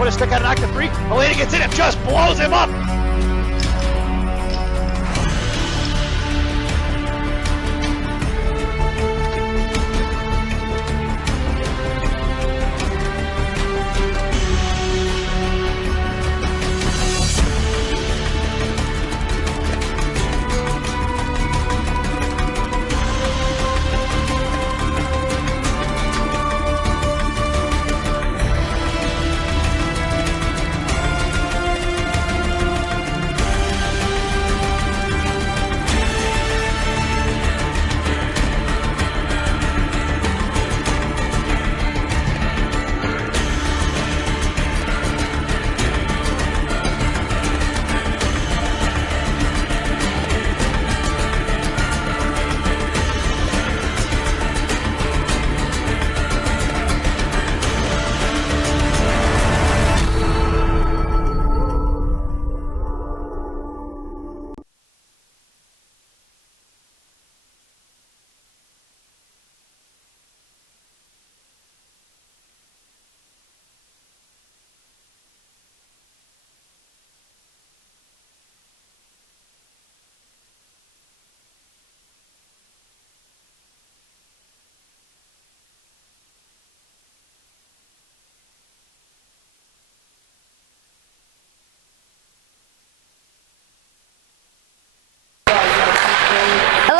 put a stick on, knock the three. Elena gets in and just blows him up.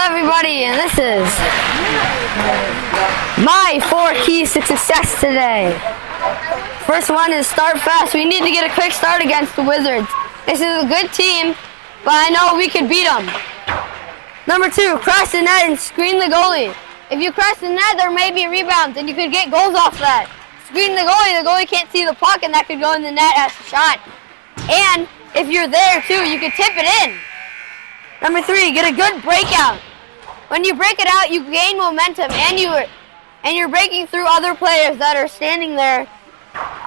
Everybody, and this is my 4 keys to success today. First one is start fast. We need to get a quick start against the Wizards. This is a good team, but I know we could beat them. Number 2, cross the net and screen the goalie. If you cross the net, there may be rebounds, and you could get goals off that. Screen the goalie can't see the puck, and that could go in the net as a shot. And if you're there too, you could tip it in. Number 3, get a good breakout. When you break it out, you gain momentum, and you're breaking through other players that are standing there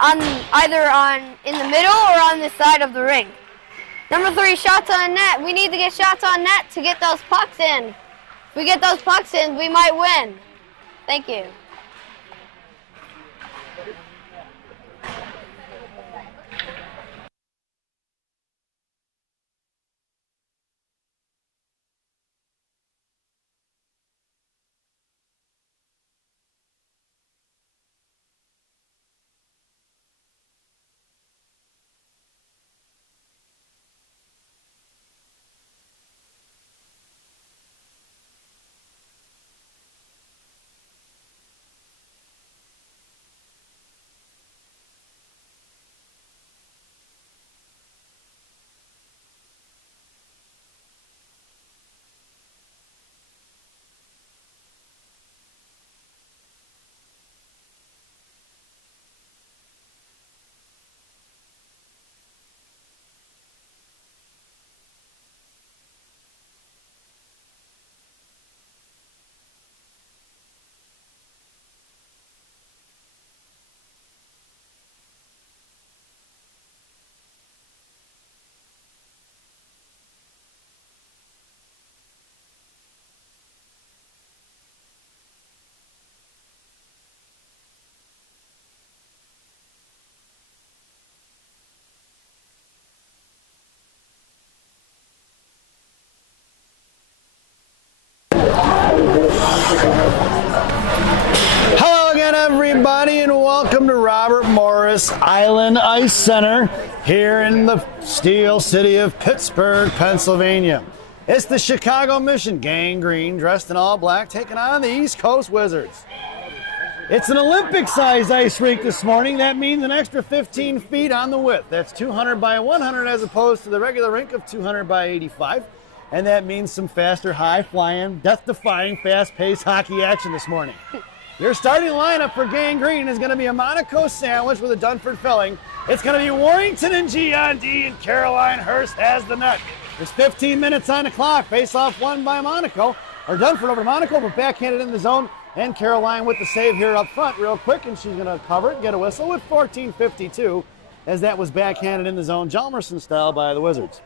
in the middle or on the side of the rink. Number 3, shots on net. We need to get shots on net to get those pucks in. If we get those pucks in, we might win. Thank you. Hello again, everybody, and welcome to Robert Morris Island Ice Center here in the Steel City of Pittsburgh, Pennsylvania. It's the Chicago Mission, Gang Green, dressed in all black, taking on the East Coast Wizards. It's an Olympic-sized ice rink this morning. That means an extra 15 feet on the width. That's 200 by 100 as opposed to the regular rink of 200 by 85. And that means some faster, high-flying, death-defying, fast-paced hockey action this morning. Your starting lineup for Gang Green is going to be a Monaco sandwich with a Dunford filling. It's going to be Warrington and Gian D, and Caroline Hurst has the net. There's 15 minutes on the clock. Face-off won by Monaco, or Dunford over to Monaco, but backhanded in the zone. And Caroline with the save here up front real quick, and she's going to cover it, get a whistle with 14:52, as that was backhanded in the zone, Hjalmarsson style by the Wizards.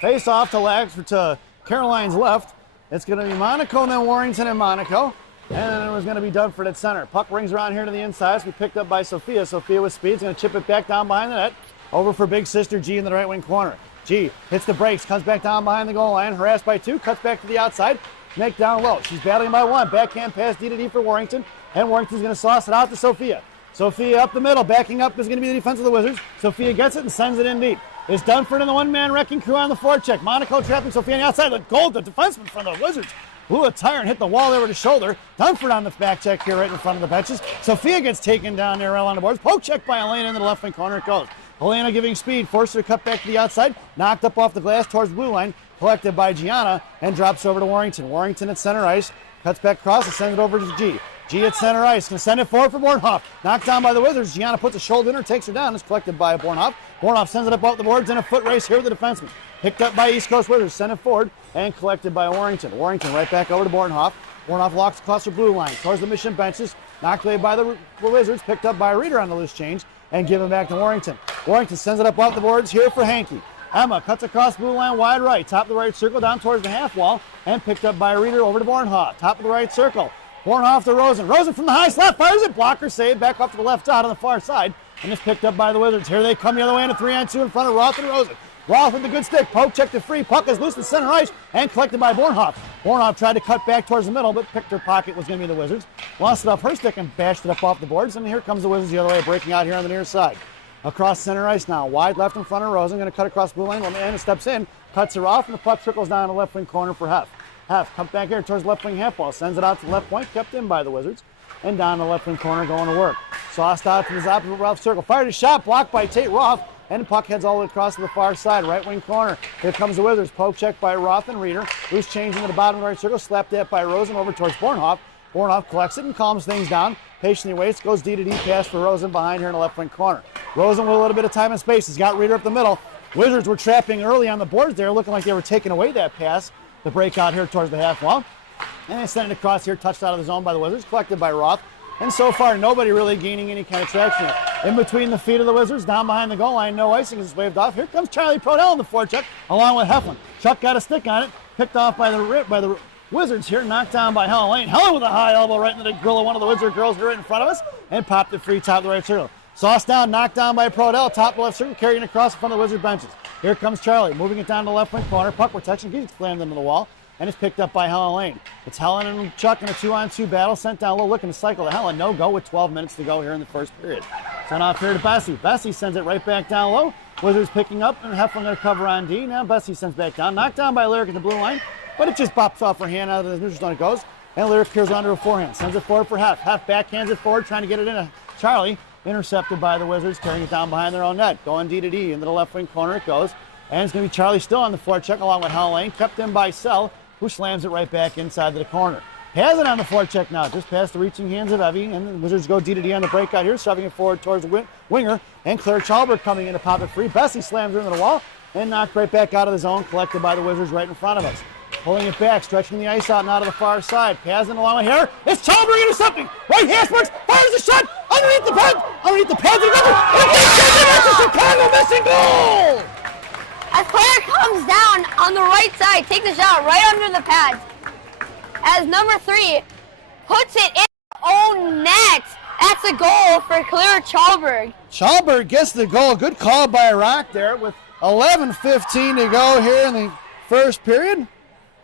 Face-off to Caroline's left. It's going to be Monaco and then Warrington and Monaco. And it was going to be Dunford at center. Puck rings around here to the inside. It's picked up by Sophia. Sophia with speed is going to chip it back down behind the net. Over for big sister G in the right wing corner. G hits the brakes, comes back down behind the goal line, harassed by 2, cuts back to the outside. Nick down low. She's battling by 1. Backhand pass D for Warrington. And Warrington's going to sauce it out to Sophia. Sophia up the middle. Backing up is going to be the defense of the Wizards. Sophia gets it and sends it in deep. It's Dunford and the one-man wrecking crew on the forecheck. Monaco trapping Sophia on the outside. The goal, the defenseman from the Wizards blew a tire and hit the wall there with his shoulder. Dunford on the back check here right in front of the benches. Sophia gets taken down there on the boards. Poke check by Elena into the left wing corner it goes. Elena giving speed, forced her to cut back to the outside. Knocked up off the glass towards the blue line. Collected by Gianna and drops over to Warrington. Warrington at center ice. Cuts back across and sends it over to G. G at center ice. Can send it forward for Bornhoff. Knocked down by the Wizards. Gianna puts a shoulder in her, takes her down. It's collected by Bornhoff. Bornhoff sends it up off the boards in a foot race here with the defenseman. Picked up by East Coast Wizards. Sent it forward and collected by Warrington. Warrington right back over to Bornhoff. Bornhoff locks across the blue line. Towards the Mission benches. Knocked away by the Wizards. Picked up by Reeder on the loose change. And given back to Warrington. Warrington sends it up off the boards here for Hankey. Emma cuts across blue line wide right. Top of the right circle down towards the half wall. And picked up by Reeder over to Bornhoff. Top of the right circle. Bornhoff to Rosen. Rosen from the high slot fires it. Blocker save back off to the left side on the far side. And it's picked up by the Wizards. Here they come the other way in a 3-on-2 in front of Roth and Rosen. Roth with the good stick. Poke checked it free. Puck is loose in center ice and collected by Bornhoff. Bornhoff tried to cut back towards the middle, but picked her pocket was going to be the Wizards. Lost it off her stick and bashed it up off the boards. And here comes the Wizards the other way, breaking out here on the near side. Across center ice now. Wide left in front of Rosen. Going to cut across blue line. And steps in. Cuts her off. And the puck trickles down the left wing corner for Heff. Heff comes back here towards left wing half wall. Sends it out to the left point. Kept in by the Wizards. And down the left wing corner going to work. Sauced out to the opposite Ralph circle. Fired a shot. Blocked by Tate Roth. And the puck heads all the way across to the far side. Right wing corner. Here comes the Wizards. Poke check by Roth and Reeder. Loose change into the bottom right circle. Slapped that by Rosen over towards Bornhoff. Bornhoff collects it and calms things down. Patiently waits. Goes D to D pass for Rosen behind here in the left wing corner. Rosen with a little bit of time and space. He's got Reeder up the middle. Wizards were trapping early on the boards there, looking like they were taking away that pass. The breakout here towards the half wall. And they sent it across here, touched out of the zone by the Wizards, collected by Roth. And so far, nobody really gaining any kind of traction. In between the feet of the Wizards, down behind the goal line, no icing is waved off. Here comes Charlie Prodell in the forecheck, along with Heflin. Chuck got a stick on it, picked off by the Wizards here, knocked down by Helen Lane. Helen with a high elbow right into the grill of one of the Wizard girls right in front of us, and popped it free top of the right circle. Sauce down, knocked down by Prodell, top left circle, carrying it across in front of the Wizard benches. Here comes Charlie, moving it down to the left wing corner. Puck protection, gets slammed into the wall, and it's picked up by Helen Lane. It's Helen and Chuck in a 2-on-2 battle, sent down low, looking to cycle to Helen. No go with 12 minutes to go here in the first period. Sent off here to Bessie. Bessie sends it right back down low. Wizards picking up, and Heflin going to cover on D. Now Bessie sends back down, knocked down by Lyric at the blue line, but it just bops off her hand out of the neutral zone it goes. And Lyric clears onto a forehand, sends it forward for Heff. Heff backhands it forward, trying to get it in. Charlie, intercepted by the Wizards, carrying it down behind their own net. Going D to D into the left wing corner it goes. And it's going to be Charlie still on the forecheck along with Helen Lane, kept in by Sell, who slams it right back inside the corner. Has it on the forecheck now, just past the reaching hands of Evie, and the Wizards go D to D on the breakout here, shoving it forward towards the winger, and Claire Chalbert coming in to pop it free. Bessie slams her into the wall, and knocked right back out of the zone, collected by the Wizards right in front of us. Pulling it back, stretching the ice out and out of the far side. Pazin along with here. It's Chalbert intercepting. Right hand sparks, fires a shot underneath the pad. Underneath the pads. It's a Chicago missing goal! As player comes down on the right side, takes a shot right under the pads. As number 3 puts it in her own net. That's a goal for Claire Chalberg. Chalberg gets the goal. Good call by Rock there with 11:15 to go here in the first period.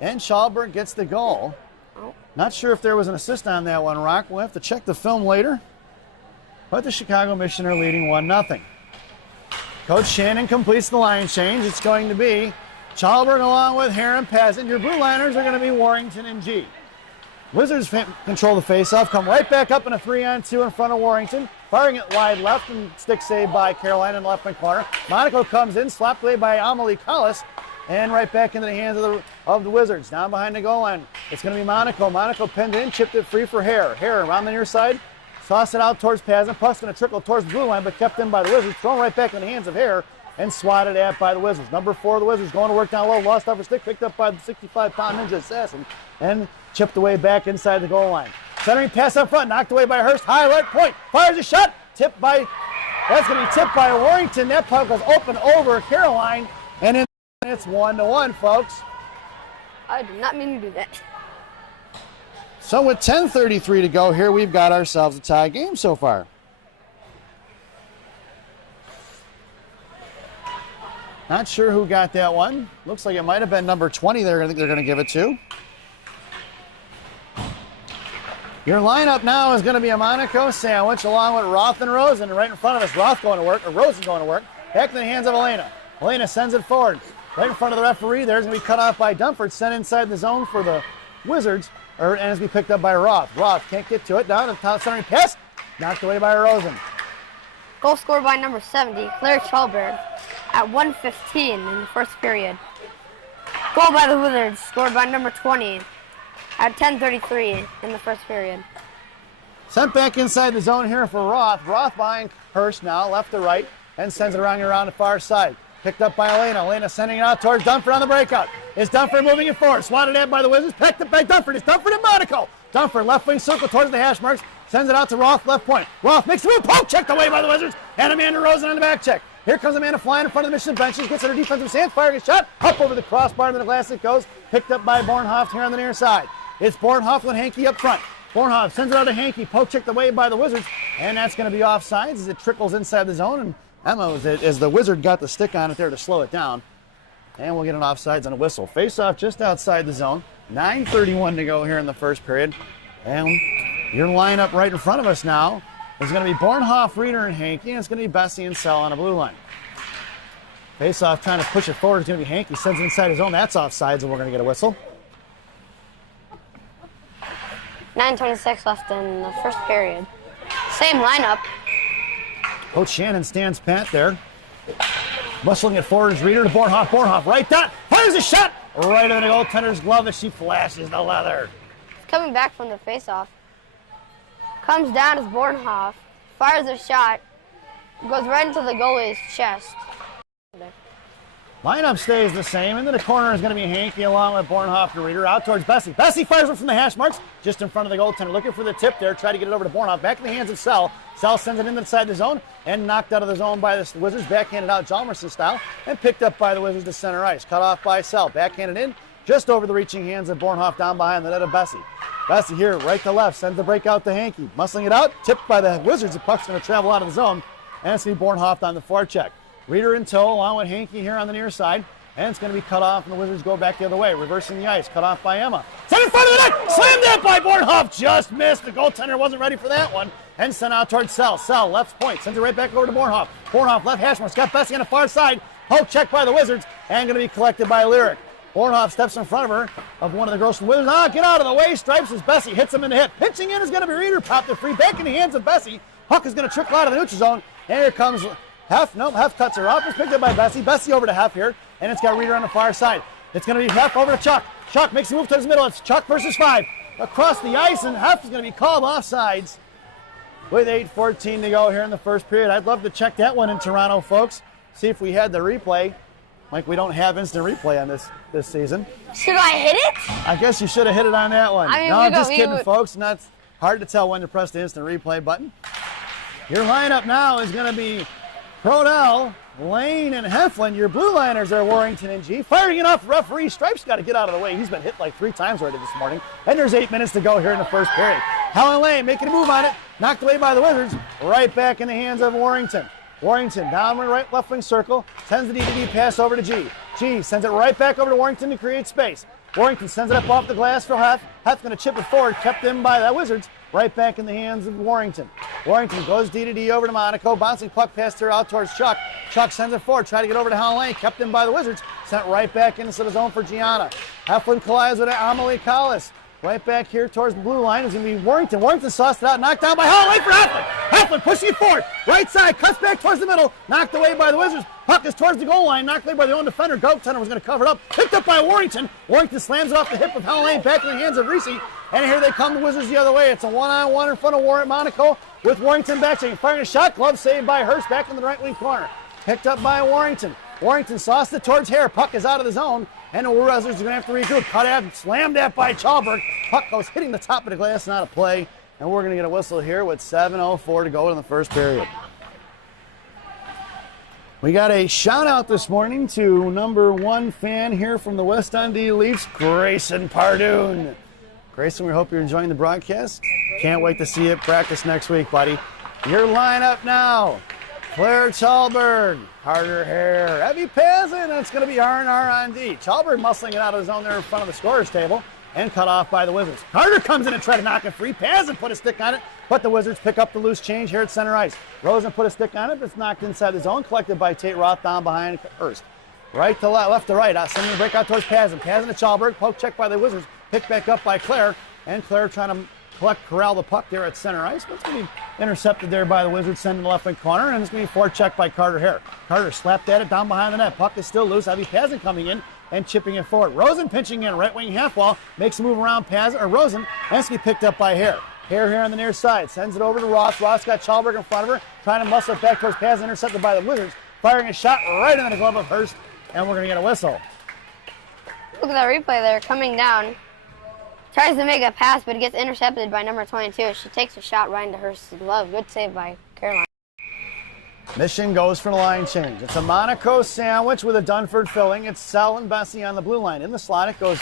And Chalberg gets the goal. Not sure if there was an assist on that one, Rock. We'll have to check the film later. But the Chicago Mission are leading 1-0. Coach Shannon completes the line change. It's going to be Chalberg along with Heron Pazin. Your blue liners are going to be Warrington and G. Wizards control the faceoff, come right back up in a 3-on-2 in front of Warrington. Firing it wide left and stick save by Caroline in the left wing corner. Monaco comes in, slapped away by Amelie Collis. And right back into the hands of the Wizards. Down behind the goal line. It's going to be Monaco. Monaco pinned in, chipped it free for Hare. Hare around the near side. Toss it out towards Pazin. Puck's going to trickle towards the blue line, but kept in by the Wizards. Thrown right back in the hands of Hare and swatted at by the Wizards. Number 4 of the Wizards going to work down low. Lost off her stick. Picked up by the 65-pound Ninja Assassin. And chipped away back inside the goal line. Centering pass up front. Knocked away by Hurst. High right point. Fires a shot. Tipped by... That's going to be tipped by Warrington. That puck was open over Caroline. And in it's 1-1, folks. I did not mean to do that. So with 10:33 to go here, we've got ourselves a tie game so far. Not sure who got that one. Looks like it might have been number 20 they're going to give it to. Your lineup now is going to be a Monaco sandwich along with Roth and Rosen. Right in front of us, Roth going to work, or Rosen going to work. Back in the hands of Elena. Elena sends it forward. Right in front of the referee. There's going to be cut off by Dunford. Sent inside the zone for the Wizards. And it's going to be picked up by Roth. Roth can't get to it. Down to the top centering pass. Knocked away by Rosen. Goal scored by number 70, Claire Chalberg, at 1:15 in the first period. Goal by the Wizards, scored by number 20, at 10:33 in the first period. Sent back inside the zone here for Roth. Roth behind Hurst now, left to right, and sends it around the far side. Picked up by Elena. Elena sending it out towards Dunford on the breakout. Is Dunford moving it forward? Swatted at by the Wizards. Picked up by Dunford. It's Dunford in Monaco. Dunford left wing circle towards the hash marks. Sends it out to Roth, left point. Roth makes the move. Poke checked away by the Wizards. And Amanda Rosen on the back check. Here comes Amanda flying in front of the Mission benches. Gets her defensive stance. Firing a shot. Up over the crossbar into the glass it goes. Picked up by Bornhoff here on the near side. It's Bornhoff with Hankey up front. Bornhoff sends it out to Hankey. Poke checked away by the Wizards. And that's going to be offsides as it trickles inside the zone. And Emma, as the Wizard got the stick on it there to slow it down. And we'll get an offsides and a whistle. Face off just outside the zone. 9:31 to go here in the first period. And your lineup right in front of us now is going to be Bornhoff, Reeder, and Hankey. And it's going to be Bessie and Sell on a blue line. Face off trying to push it forward. It's going to be Hankey. Sends it inside his zone. That's offsides, and we're going to get a whistle. 9:26 left in the first period. Same lineup. Coach Shannon stands pat there. Muscling it forward is Reeder to Bornhoff. Bornhoff right dot. Fires a shot right into the goaltender's glove as she flashes the leather. Coming back from the face-off. Comes down as Bornhoff. Fires a shot. Goes right into the goalie's chest. Lineup stays the same. Into the corner is going to be Hankey along with Bornhoff and Reeder. Out towards Bessie. Bessie fires it from the hash marks. Just in front of the goaltender. Looking for the tip there. Try to get it over to Bornhoff. Back in the hands of Sell. Sell sends it inside the zone and knocked out of the zone by the Wizards. Backhanded out Jalmerson style and picked up by the Wizards to center ice. Cut off by Sell. Backhanded in just over the reaching hands of Bornhoff down behind the net of Bessie. Bessie here, right to left. Sends the break out to Hankey. Muscling it out. Tipped by the Wizards. The puck's going to travel out of the zone. And it's going to be Bornhoff on the forecheck. Reeder in tow along with Hankey here on the near side. And it's going to be cut off, and the Wizards go back the other way, reversing the ice. Cut off by Emma. Sent in front of the net. Slammed that by Bornhoff. Just missed. The goaltender wasn't ready for that one. And sent out towards Sell. Sell, left point. Sends it right back over to Bornhoff. Bornhoff, left hash mark. Got Bessie on the far side. Poke check by the Wizards. And going to be collected by Lyric. Bornhoff steps in front of her, of one of the girls from Wizards. Get out of the way. Stripes as Bessie hits him in the hip. Pitching in is going to be Reeder. Popped it free. Back in the hands of Bessie. Puck is going to trickle out of the neutral zone. And here comes Heff. Nope, Heff cuts her off. It's picked up by Bessie. Bessie over to Heff here. And it's got Reeder on the far side. It's going to be Heff over to Chuck. Chuck makes a move towards the middle. It's Chuck versus 5. Across the ice, and Heff is going to be called offsides with 8:14 to go here in the first period. I'd love to check that one in Toronto, folks. See if we had the replay. Like we don't have instant replay on this season. Should I hit it? I guess you should have hit it on that one. I mean, no, I'm just kidding, folks. Not hard to tell when to press the instant replay button. Your lineup now is going to be Prodell, Lane, and Heflin. Your blue liners are Warrington and G. Firing it off, referee Stripes got to get out of the way. He's been hit like 3 times already this morning. And there's 8 minutes to go here in the first period. Helen Lane making a move on it. Knocked away by the Wizards. Right back in the hands of Warrington. Warrington down right left wing circle. Sends the D pass over to G. G sends it right back over to Warrington to create space. Warrington sends it up off the glass for Heff. Heff going to chip it forward. Kept in by the Wizards. Right back in the hands of Warrington. Warrington goes D over to Monaco. Bouncing puck past her out towards Chuck. Chuck sends it forward. Try to get over to Helen Lane. Kept in by the Wizards. Sent right back into the zone for Gianna. Heflin collides with Amelie Collis. Right back here towards the blue line is going to be Warrington. Warrington sauced it out. Knocked down by Helen Lane for Heflin. Heflin pushing it forward. Right side. Cuts back towards the middle. Knocked away by the Wizards. Puck is towards the goal line. Knocked away by the own defender. Goaltender was going to cover it up. Picked up by Warrington. Warrington slams it off the hip of Helen Lane. Back in the hands of Reese. And here they come, the Wizards the other way. It's a one-on-one in front of Warren Monaco with Warrington back. Firing a shot. Glove saved by Hurst back in the right wing corner. Picked up by Warrington. Warrington sauced it towards Hare. Puck is out of the zone. And the Wizards are going to have to regroup. Cut out, slammed that by Chalberg. Puck goes hitting the top of the glass, not a play. And we're going to get a whistle here with 7:04 to go in the first period. We got a shout out this morning to number 1 fan here from the West Dundee Leafs, Grayson Pardoon. Grayson, we hope you're enjoying the broadcast. Can't wait to see you at practice next week, buddy. Your lineup now. Claire Chalberg, Carter Hare, Evie Pazin. That's going to be R&R on D. Chalberg muscling it out of his own there in front of the scorer's table and cut off by the Wizards. Carter comes in and try to knock it free. Pazin put a stick on it, but the Wizards pick up the loose change here at center ice. Rosen put a stick on it, but it's knocked inside the zone, collected by Tate Roth down behind Hurst. Right to left to right, sending the break out towards Pazin. Pazin to Chalberg, poke check by the Wizards, picked back up by Claire, and Claire trying to corral the puck there at center ice, but it's going to be intercepted there by the Wizards, sending the left wing corner, and it's going to be forechecked by Carter Hare. Carter slapped at it down behind the net. Puck is still loose. Evie Pazin coming in and chipping it forward. Rosen pinching in, right wing half wall, makes a move around Rosen, and it's going to be picked up by Hare. Hare here on the near side, sends it over to Ross. Ross got Chalberg in front of her, trying to muscle it back towards Pazin, intercepted by the Wizards, firing a shot right into the glove of Hurst, and we're going to get a whistle. Look at that replay there, coming down. Tries to make a pass, but it gets intercepted by number 22. She takes a shot right into Hurst's glove. Good save by Caroline. Mission goes for the line change. It's a Monaco sandwich with a Dunford filling. It's Sell and Bessie on the blue line. In the slot, it goes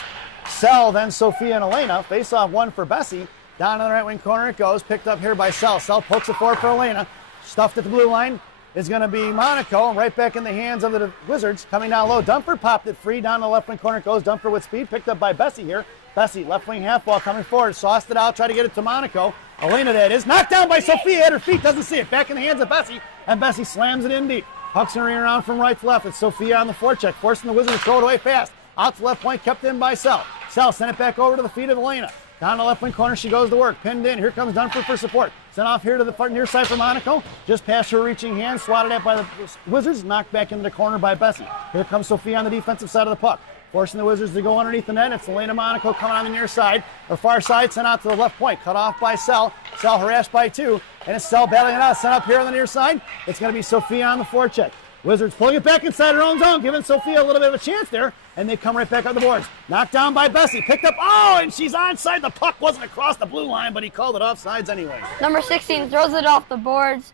Sell, then Sophia and Elena. Face off one for Bessie. Down in the right wing corner it goes. Picked up here by Sell. Sell pokes it forward for Elena. Stuffed at the blue line is going to be Monaco. Right back in the hands of the Wizards. Coming down low. Dunford popped it free. Down the left wing corner it goes. Dunford with speed. Picked up by Bessie here. Bessie, left wing half ball coming forward. Sauced it out. Tried to get it to Monaco. Elena, that is. Knocked down by Sophia at her feet. Doesn't see it. Back in the hands of Bessie. And Bessie slams it in deep. Pucks are around from right to left. It's Sophia on the forecheck. Forcing the Wizards to throw it away fast. Out to left point. Kept in by Sell. Sell sent it back over to the feet of Elena. Down the left wing corner, she goes to work. Pinned in. Here comes Dunford for support. Sent off here to the far near side for Monaco. Just past her reaching hand. Swatted at by the Wizards. Knocked back into the corner by Bessie. Here comes Sophia on the defensive side of the puck. Forcing the Wizards to go underneath the net. It's Elena Monaco coming on the near side. Her far side sent out to the left point. Cut off by Sell. Sell harassed by two. And it's Sell battling it out. Sent up here on the near side. It's going to be Sophia on the forecheck. Wizards pulling it back inside her own zone, giving Sophia a little bit of a chance there. And they come right back on the boards. Knocked down by Bessie. Picked up. Oh, and she's onside. The puck wasn't across the blue line, but he called it offsides anyway. Number 16 throws it off the boards.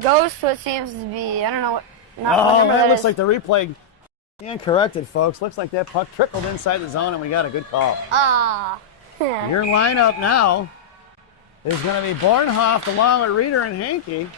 Goes to what seems to be, I don't know what. That looks like the replay. And corrected, folks. Looks like that puck trickled inside the zone, and we got a good call. Your lineup now is going to be Bornhoff along with Reeder and Hankey.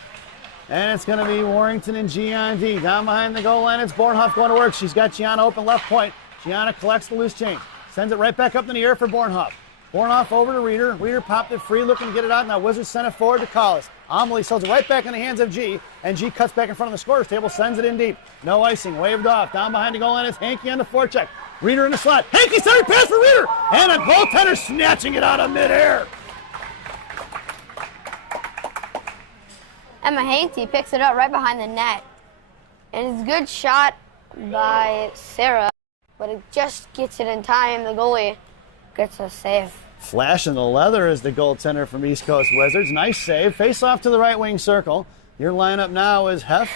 And it's going to be Warrington and Gian D. Down behind the goal line, it's Bornhoff going to work. She's got Gianna open left point. Gianna collects the loose change. Sends it right back up in the air for Bornhoff. Bornhoff over to Reeder. Reeder popped it free, looking to get it out. Now Wizards sent it forward to Collis. Amelie sells it right back in the hands of G. And G cuts back in front of the scorer's table, sends it in deep. No icing, waved off. Down behind the goal line, it's Hankey on the forecheck. Reeder in the slot. Hankey center pass for Reeder. And a goaltender snatching it out of midair. Emma Hankey picks it up right behind the net. And it's a good shot by Sarah, but it just gets it in time. The goalie gets a save. Flash in the leather is the goaltender from East Coast Wizards. Nice save. Face off to the right wing circle. Your lineup now is Hef,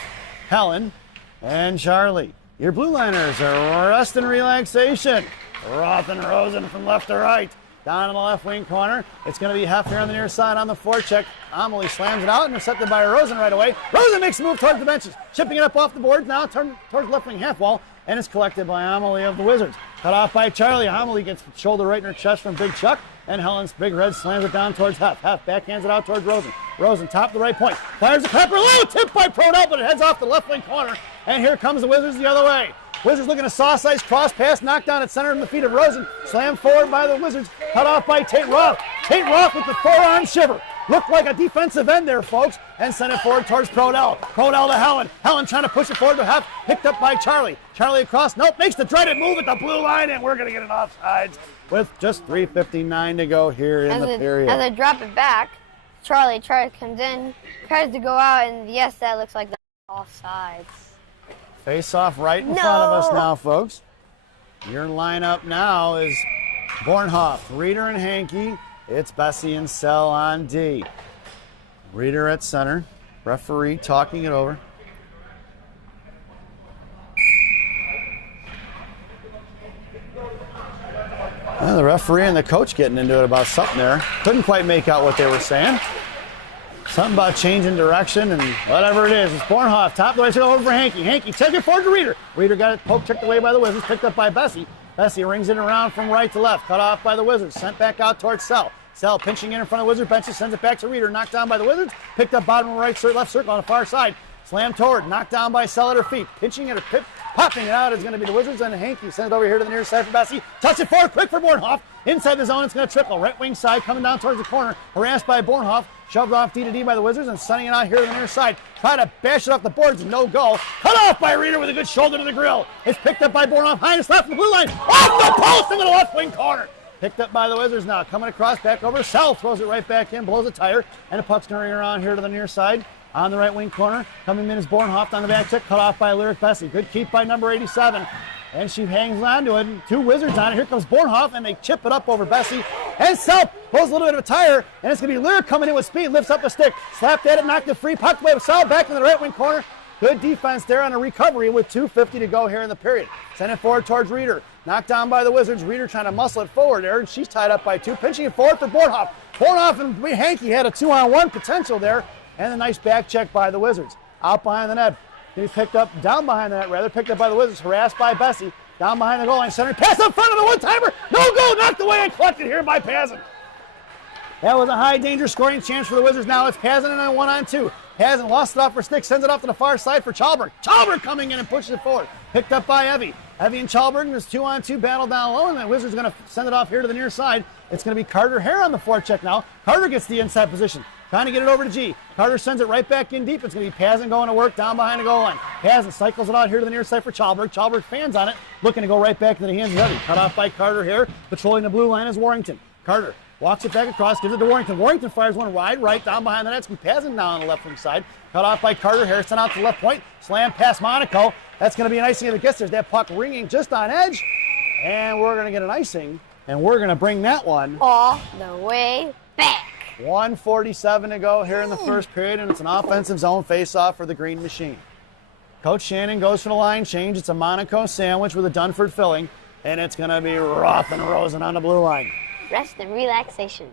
Helen, and Charlie. Your blue liners are rest and relaxation. Roth and Rosen from left to right. Down in the left wing corner, it's going to be Hef here on the near side on the forecheck. Amelie slams it out, intercepted by Rosen right away. Rosen makes a move towards the benches, chipping it up off the board now towards left wing half wall, and it's collected by Amelie of the Wizards. Cut off by Charlie. Amelie gets shoulder right in her chest from Big Chuck, and Helen's big red slams it down towards Hef. Hef backhands it out towards Rosen. Rosen top the right point, fires a pepper, low tip by Prodell, but it heads off the left wing corner, and here comes the Wizards the other way. Wizards looking to sauce-ice cross pass, knocked down at center in the feet of Rosen. Slammed forward by the Wizards, cut off by Tate Roth. Tate Roth with the forearm shiver. Looked like a defensive end there, folks, and sent it forward towards Prodell. Prodell to Helen. Helen trying to push it forward to Hef, picked up by Charlie. Charlie across, nope, makes the dreaded move at the blue line, and we're going to get an offsides with just 3:59 to go here in the period. As they drop it back, Charlie comes in, tries to go out, and yes, that looks like the offsides. Face off right in front of us now, folks. Your lineup now is Bornhoff, Reeder and Hankey. It's Bessie and Sell on D. Reeder at center. Referee talking it over. Well, the referee and the coach getting into it about something there. Couldn't quite make out what they were saying. Something about changing direction and whatever it is. It's Bornhoff, top of the right, over for Hankey. Hankey, take it forward to Reeder. Reeder got it poke checked away by the Wizards, picked up by Bessie. Bessie rings it around from right to left. Cut off by the Wizards. Sent back out towards Sell. Sell pinching in front of Wizard benches. Sends it back to Reeder. Knocked down by the Wizards. Picked up bottom right, left circle on the far side. Slammed toward. Knocked down by Sell at her feet. Pinching it or popping it out is going to be the Wizards. And Hankey sends it over here to the near side for Bessie. Touch it forward. Quick for Bornhoff. Inside the zone. It's going to trickle. Right wing side coming down towards the corner. Harassed by Bornhoff. Shoved off D to D by the Wizards and sending it out here to the near side. Try to bash it off the boards. No go. Cut off by Reeder with a good shoulder to the grill. It's picked up by Bornhoff. Highness left from the blue line. Off the post into the left wing corner. Picked up by the Wizards now. Coming across, back over. Sell throws it right back in, blows a tire, and the puck's turning around here to the near side. On the right wing corner. Coming in is Bornhoff on the back check. Cut off by Lyric Bessie. Good keep by number 87. And she hangs on to it. Two Wizards on it. Here comes Bornhoff, and they chip it up over Bessie. And Sell pulls a little bit of a tire, and it's going to be Lyric coming in with speed. Lifts up a stick. Slapped at it, knocked it free. Puck away with Sell back in the right wing corner. Good defense there on a recovery with 2:50 to go here in the period. Send it forward towards Reeder. Knocked down by the Wizards. Reeder trying to muscle it forward there, and she's tied up by two. Pinching it forward for Bornhoff. Bornhoff and Hankey had a 2-on-1 potential there, and a nice back check by the Wizards. Out behind the net. He's picked up, down behind the net rather, picked up by the Wizards, harassed by Bessie. Down behind the goal line, center pass up front of the one-timer. No goal, knocked away and collected here by Pazin. That was a high danger scoring chance for the Wizards. Now it's Pazin and a 1-on-2. Pazin lost it off her stick, sends it off to the far side for Chalberg. Chalberg coming in and pushes it forward. Picked up by Evie. Evie and Chalberg in this 2-on-2 battle down low, and the Wizards going to send it off here to the near side. It's going to be Carter Hare on the forecheck now. Carter gets the inside position. Trying to get it over to G. Carter sends it right back in deep. It's going to be Pazin going to work down behind the goal line. Pazin cycles it out here to the near side for Chalberg. Chalberg fans on it, looking to go right back into the hands of Evie. Cut off by Carter here. Patrolling the blue line is Warrington. Carter walks it back across, gives it to Warrington. Warrington fires one wide right down behind the net. It's going to be Pazin down on the left wing side. Cut off by Carter Hare. Sent out to the left point. Slam past Monaco. That's going to be an icing if it gets there. That puck ringing just on edge. And we're going to get an icing. And we're going to bring that one all the way back. 1:47 to go here in the first period, and it's an offensive zone face-off for the Green Machine. Coach Shannon goes for the line change. It's a Monaco sandwich with a Dunford filling, and it's going to be Roth and Rosen on the blue line. Rest and relaxation.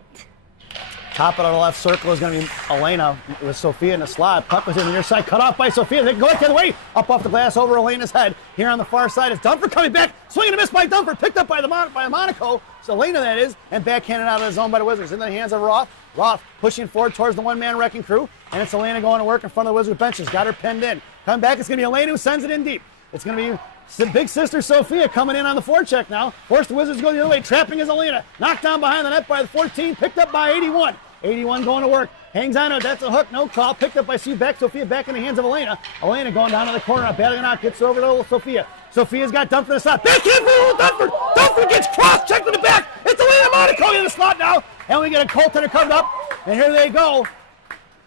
Top it on the left circle is going to be Elena with Sophia in the slot. Puck was in the near side, cut off by Sophia. They can go the other way. Up off the glass over Elena's head. Here on the far side is Dunford coming back. Swinging a miss by Dunford. Picked up by Monaco. So Elena that is. And backhanded out of the zone by the Wizards. In the hands of Roth. Roth pushing forward towards the one-man wrecking crew. And it's Elena going to work in front of the Wizard benches. Got her pinned in. Coming back, it's going to be Elena who sends it in deep. It's going to be big sister Sophia coming in on the forecheck now. Forced the Wizards to go the other way. Trapping is Elena. Knocked down behind the net by the 14. Picked up by 81. 81 going to work. Hangs on it. That's a hook. No call. Picked up by Sue Beck. Sophia back in the hands of Elena. Elena going down to the corner. Battling out. Gets over to Sophia. Sophia's got Dunford in the slot. Back in for Dunford. Dunford gets cross-checked to the back. It's Elena Monaco in the slot now. And we get a goaltender covered up. And here they go.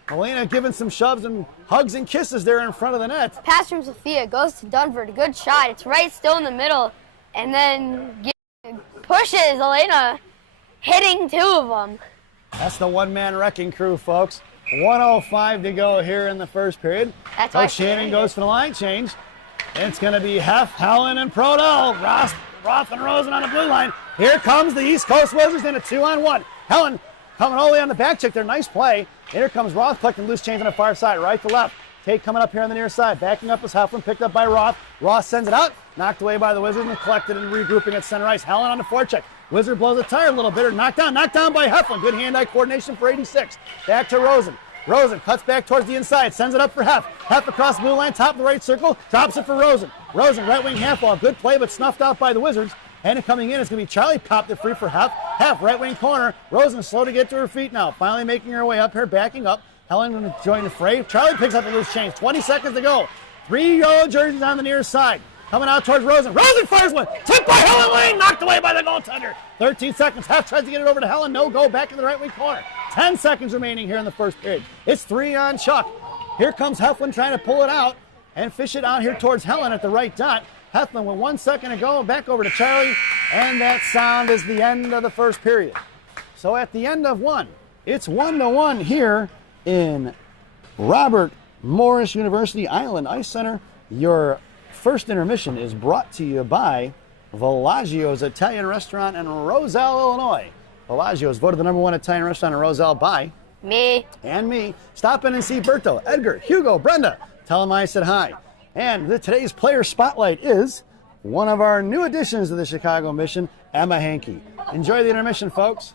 Elena giving some shoves and hugs and kisses there in front of the net. Pass from Sophia goes to Dunford. Good shot. It's right still in the middle. And then pushes Elena, hitting two of them. That's the one-man wrecking crew, folks. 1:05 to go here in the first period. That's Coach Shannon goes for the line change. It's going to be Heff, Helen, and Prodell. Roth and Rosen on the blue line. Here comes the East Coast Wizards in a 2-on-1. Helen coming all the way on the back check there. Nice play. Here comes Roth collecting loose change on the far side, right to left. Tate coming up here on the near side. Backing up is Heflin, picked up by Roth. Roth sends it out. Knocked away by the Wizards and collected and regrouping at center ice. Helen on the forecheck. Wizard blows a tire a little bit. Knocked down by Heflin. Good hand-eye coordination for 86. Back to Rosen. Rosen cuts back towards the inside. Sends it up for Heff. Heff across the blue line, top of the right circle. Drops it for Rosen. Rosen, right wing half ball. Good play, but snuffed out by the Wizards. And coming in is going to be Charlie. Popped it free for Heff. Heff, right wing corner. Rosen slow to get to her feet now. Finally making her way up here, backing up. Helen going to join the fray. Charlie picks up the loose change. 20 seconds to go. 3 yellow jerseys on the near side. Coming out towards Rosen. Rosen fires one. Tipped by Helen Lane. Knocked away by the goaltender. 13 seconds. Heff tries to get it over to Helen. No go. Back in the right wing corner. 10 seconds remaining here in the first period. It's 3 on Chuck. Here comes Heflin trying to pull it out and fish it out here towards Helen at the right dot. Heflin with 1 second to go. Back over to Charlie. And that sound is the end of the first period. So at the end of one, it's 1-1 here in Robert Morris University Island Ice Center. Your first intermission is brought to you by Villaggio's Italian Restaurant in Roselle, Illinois. Villaggio's voted the #1 Italian restaurant in Roselle by me and me. Stop in and see Berto, Edgar, Hugo, Brenda. Tell them I said hi. And today's player spotlight is one of our new additions to the Chicago Mission, Emma Hankey. Enjoy the intermission, folks.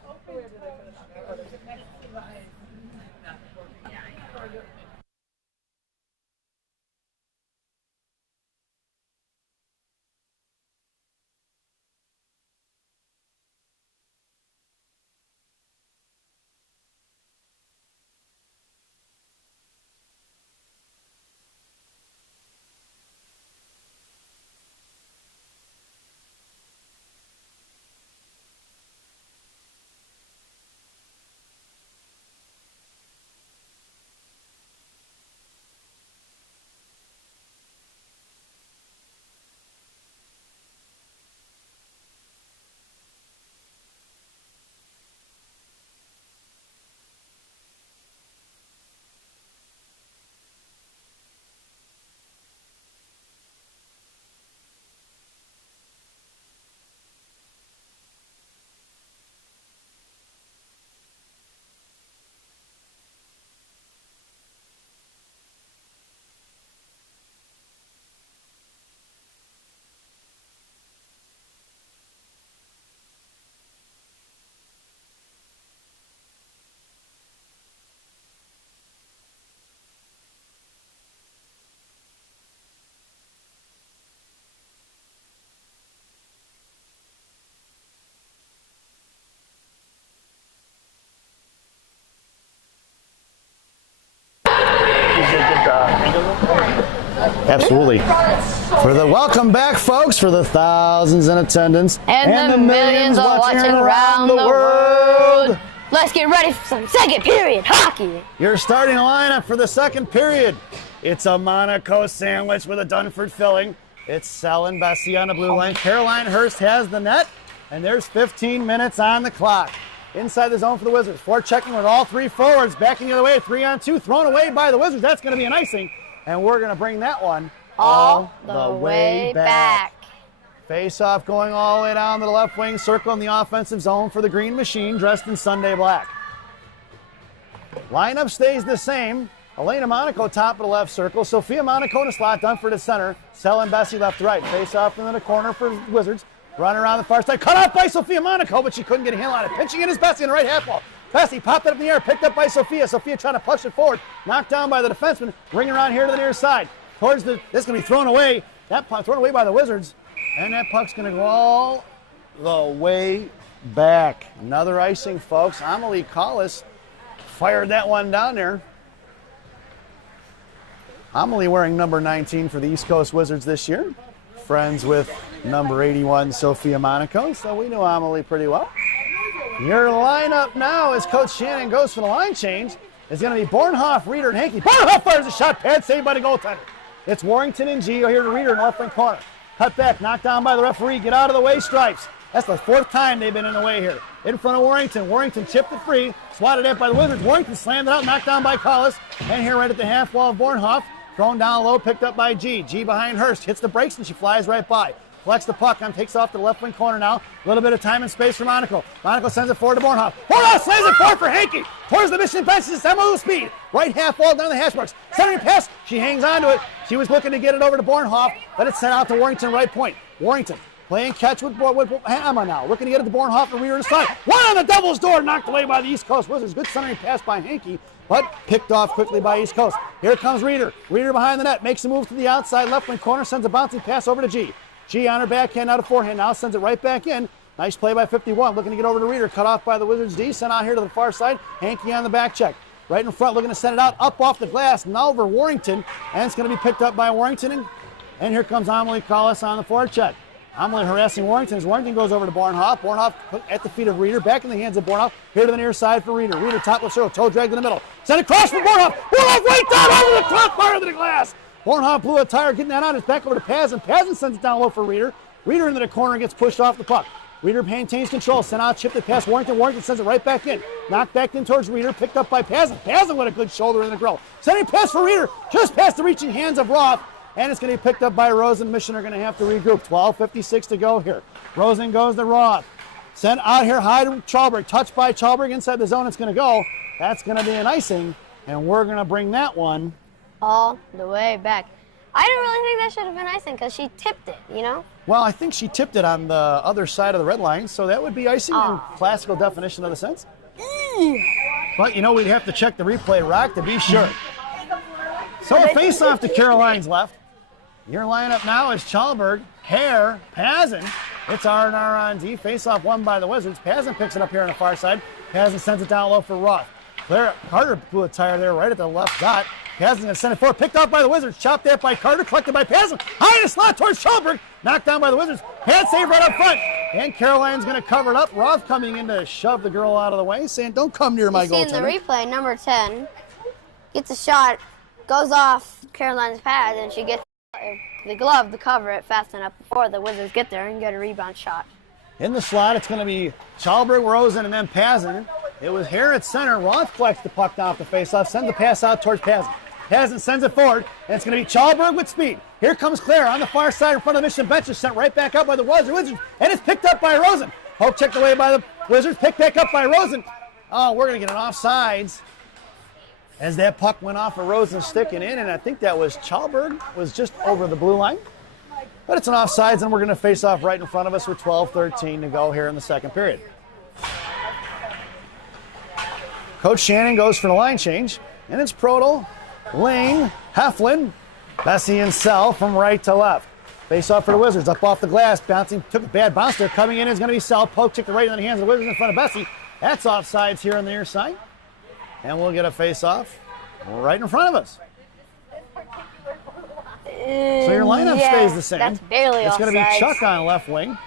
Absolutely. For the welcome back, folks, for the thousands in attendance And the millions watching around the world. Let's get ready for some second period hockey. Your starting lineup for the second period. It's a Monaco sandwich with a Dunford filling. It's Sel and Bessie on the blue line. Caroline Hurst has the net, and there's 15 minutes on the clock. Inside the zone for the Wizards. Forechecking with all three forwards. Backing the other way, 3-on-2. Thrown away by the Wizards. That's going to be an icing. And we're going to bring that one all the way back. Face-off going all the way down to the left wing circle in the offensive zone for the Green Machine, dressed in Sunday black. Lineup stays the same. Elena Monaco top of the left circle. Sophia Monaco in the slot, Dunford at center. Sel and Bessie left to right. Face-off into the corner for Wizards. Running around the far side. Cut off by Sophia Monaco, but she couldn't get a handle on it. Pitching in is Bessie in the right half wall. Bessie popped it up in the air, picked up by Sophia. Sophia trying to push it forward. Knocked down by the defenseman. Bring her on here to the near side. This is going to be thrown away. That puck thrown away by the Wizards. And that puck's going to go all the way back. Another icing, folks. Amelie Collis fired that one down there. Amelie wearing number 19 for the East Coast Wizards this year. Friends with number 81, Sophia Monaco. So we knew Amelie pretty well. Your lineup now, as Coach Shannon goes for the line change, is going to be Bornhoff, Reeder, and Hankey. Bornhoff fires a shot, pad saved by the goaltender. It's Warrington and G here to Reeder in the left wing corner. Cut back, knocked down by the referee. Get out of the way, stripes. That's the fourth time they've been in the way here. In front of Warrington. Warrington chipped it free, swatted at by the Wizards. Warrington slammed it out, knocked down by Collis. And here right at the half wall of Bornhoff. Thrown down low, picked up by G. G behind Hurst, hits the brakes and she flies right by. Flex the puck on, takes off to the left wing corner now. A little bit of time and space for Monaco. Monaco sends it forward to Bornhoff. Bornhoff slams it forward for Hankey. Towards the Mission bench, it's Emma with speed. Right half wall down the hash marks. Centering pass, she hangs on to it. She was looking to get it over to Bornhoff, but it's sent out to Warrington right point. Warrington playing catch with Emma now. Looking to get it to Bornhoff and Reeder inside. One on the Devil's door, knocked away by the East Coast Wizards. Good centering pass by Hankey, but picked off quickly by East Coast. Here comes Reeder. Reeder behind the net, makes a move to the outside left wing corner, sends a bouncing pass over to G. G on her backhand, out of forehand now, sends it right back in. Nice play by 51, looking to get over to Reeder, cut off by the Wizards D, sent out here to the far side. Hankey on the back check. Right in front, looking to send it out, up off the glass, now over Warrington, and it's going to be picked up by Warrington. And here comes Amelie Collis on the forecheck. Amelie harassing Warrington as Warrington goes over to Bornhoff. Bornhoff at the feet of Reeder, back in the hands of Bornhoff. Here to the near side for Reeder. Reeder top of the circle, toe dragged in the middle. Send it across for Bornhoff. Bornhoff right down over the top part of the glass. Bornhoff blew a tire, getting that on. It's back over to Pazin. Pazin sends it down low for Reeder. Reeder into the corner, gets pushed off the puck. Reeder maintains control, sent out, chipped it past Warrington. Warrington sends it right back in. Knocked back in towards Reeder, picked up by Pazin. Pazin with a good shoulder in the grill. Sending pass for Reeder, just past the reaching hands of Roth. And it's going to be picked up by Rosen. Mission are going to have to regroup. 12:56 to go here. Rosen goes to Roth. Sent out here high to Chalberg. Touched by Chalberg inside the zone. It's going to go. That's going to be an icing. And we're going to bring that one all the way back. I don't really think that should have been icing because she tipped it, you know? Well, I think she tipped it on the other side of the red line, so that would be icing in classical definition of the sense. But, you know, we'd have to check the replay rack to be sure. So a face-off to Caroline's left. Your lineup now is Chalberg, Hare, Pazin. It's R&R on D. Face-off won by the Wizards. Pazin picks it up here on the far side. Pazin sends it down low for Roth. Carter blew a tire there right at the left dot. Pazin going to send it forward. Picked off by the Wizards. Chopped at by Carter. Collected by Pazin. High in the slot towards Chalberg. Knocked down by the Wizards. Pad save right up front. And Caroline's going to cover it up. Roth coming in to shove the girl out of the way, saying, don't come near my goaltender. See in the replay, number 10 gets a shot, goes off Caroline's pad, and she gets the glove to cover it fast enough before the Wizards get there and get a rebound shot. In the slot, it's going to be Chalberg, Rosen, and then Pazin. It was Hare at center. Roth collects the puck down off the faceoff, sends the pass out towards Pazin. Pazin sends it forward, and it's going to be Chalberg with speed. Here comes Claire on the far side in front of the Mission bench. Is sent right back up by the Wizards, and it's picked up by Rosen. Hope checked away by the Wizards, picked back up by Rosen. Oh, we're going to get an offsides as that puck went off of Rosen sticking in, and I think that was Chalberg was just over the blue line. But it's an offsides, and we're going to face off right in front of us with 12:13 to go here in the second period. Coach Shannon goes for the line change, and it's Prodel, Lane, Heflin, Bessie, and Sell from right to left. Face off for the Wizards, up off the glass, bouncing, took a bad bounce there. Coming in is going to be Sell, poke, kick the right in the hands of the Wizards in front of Bessie. That's offsides here on the near side, and we'll get a face off right in front of us. So your lineup stays the same. That's barely It's going to be offsides. Chuck on left wing,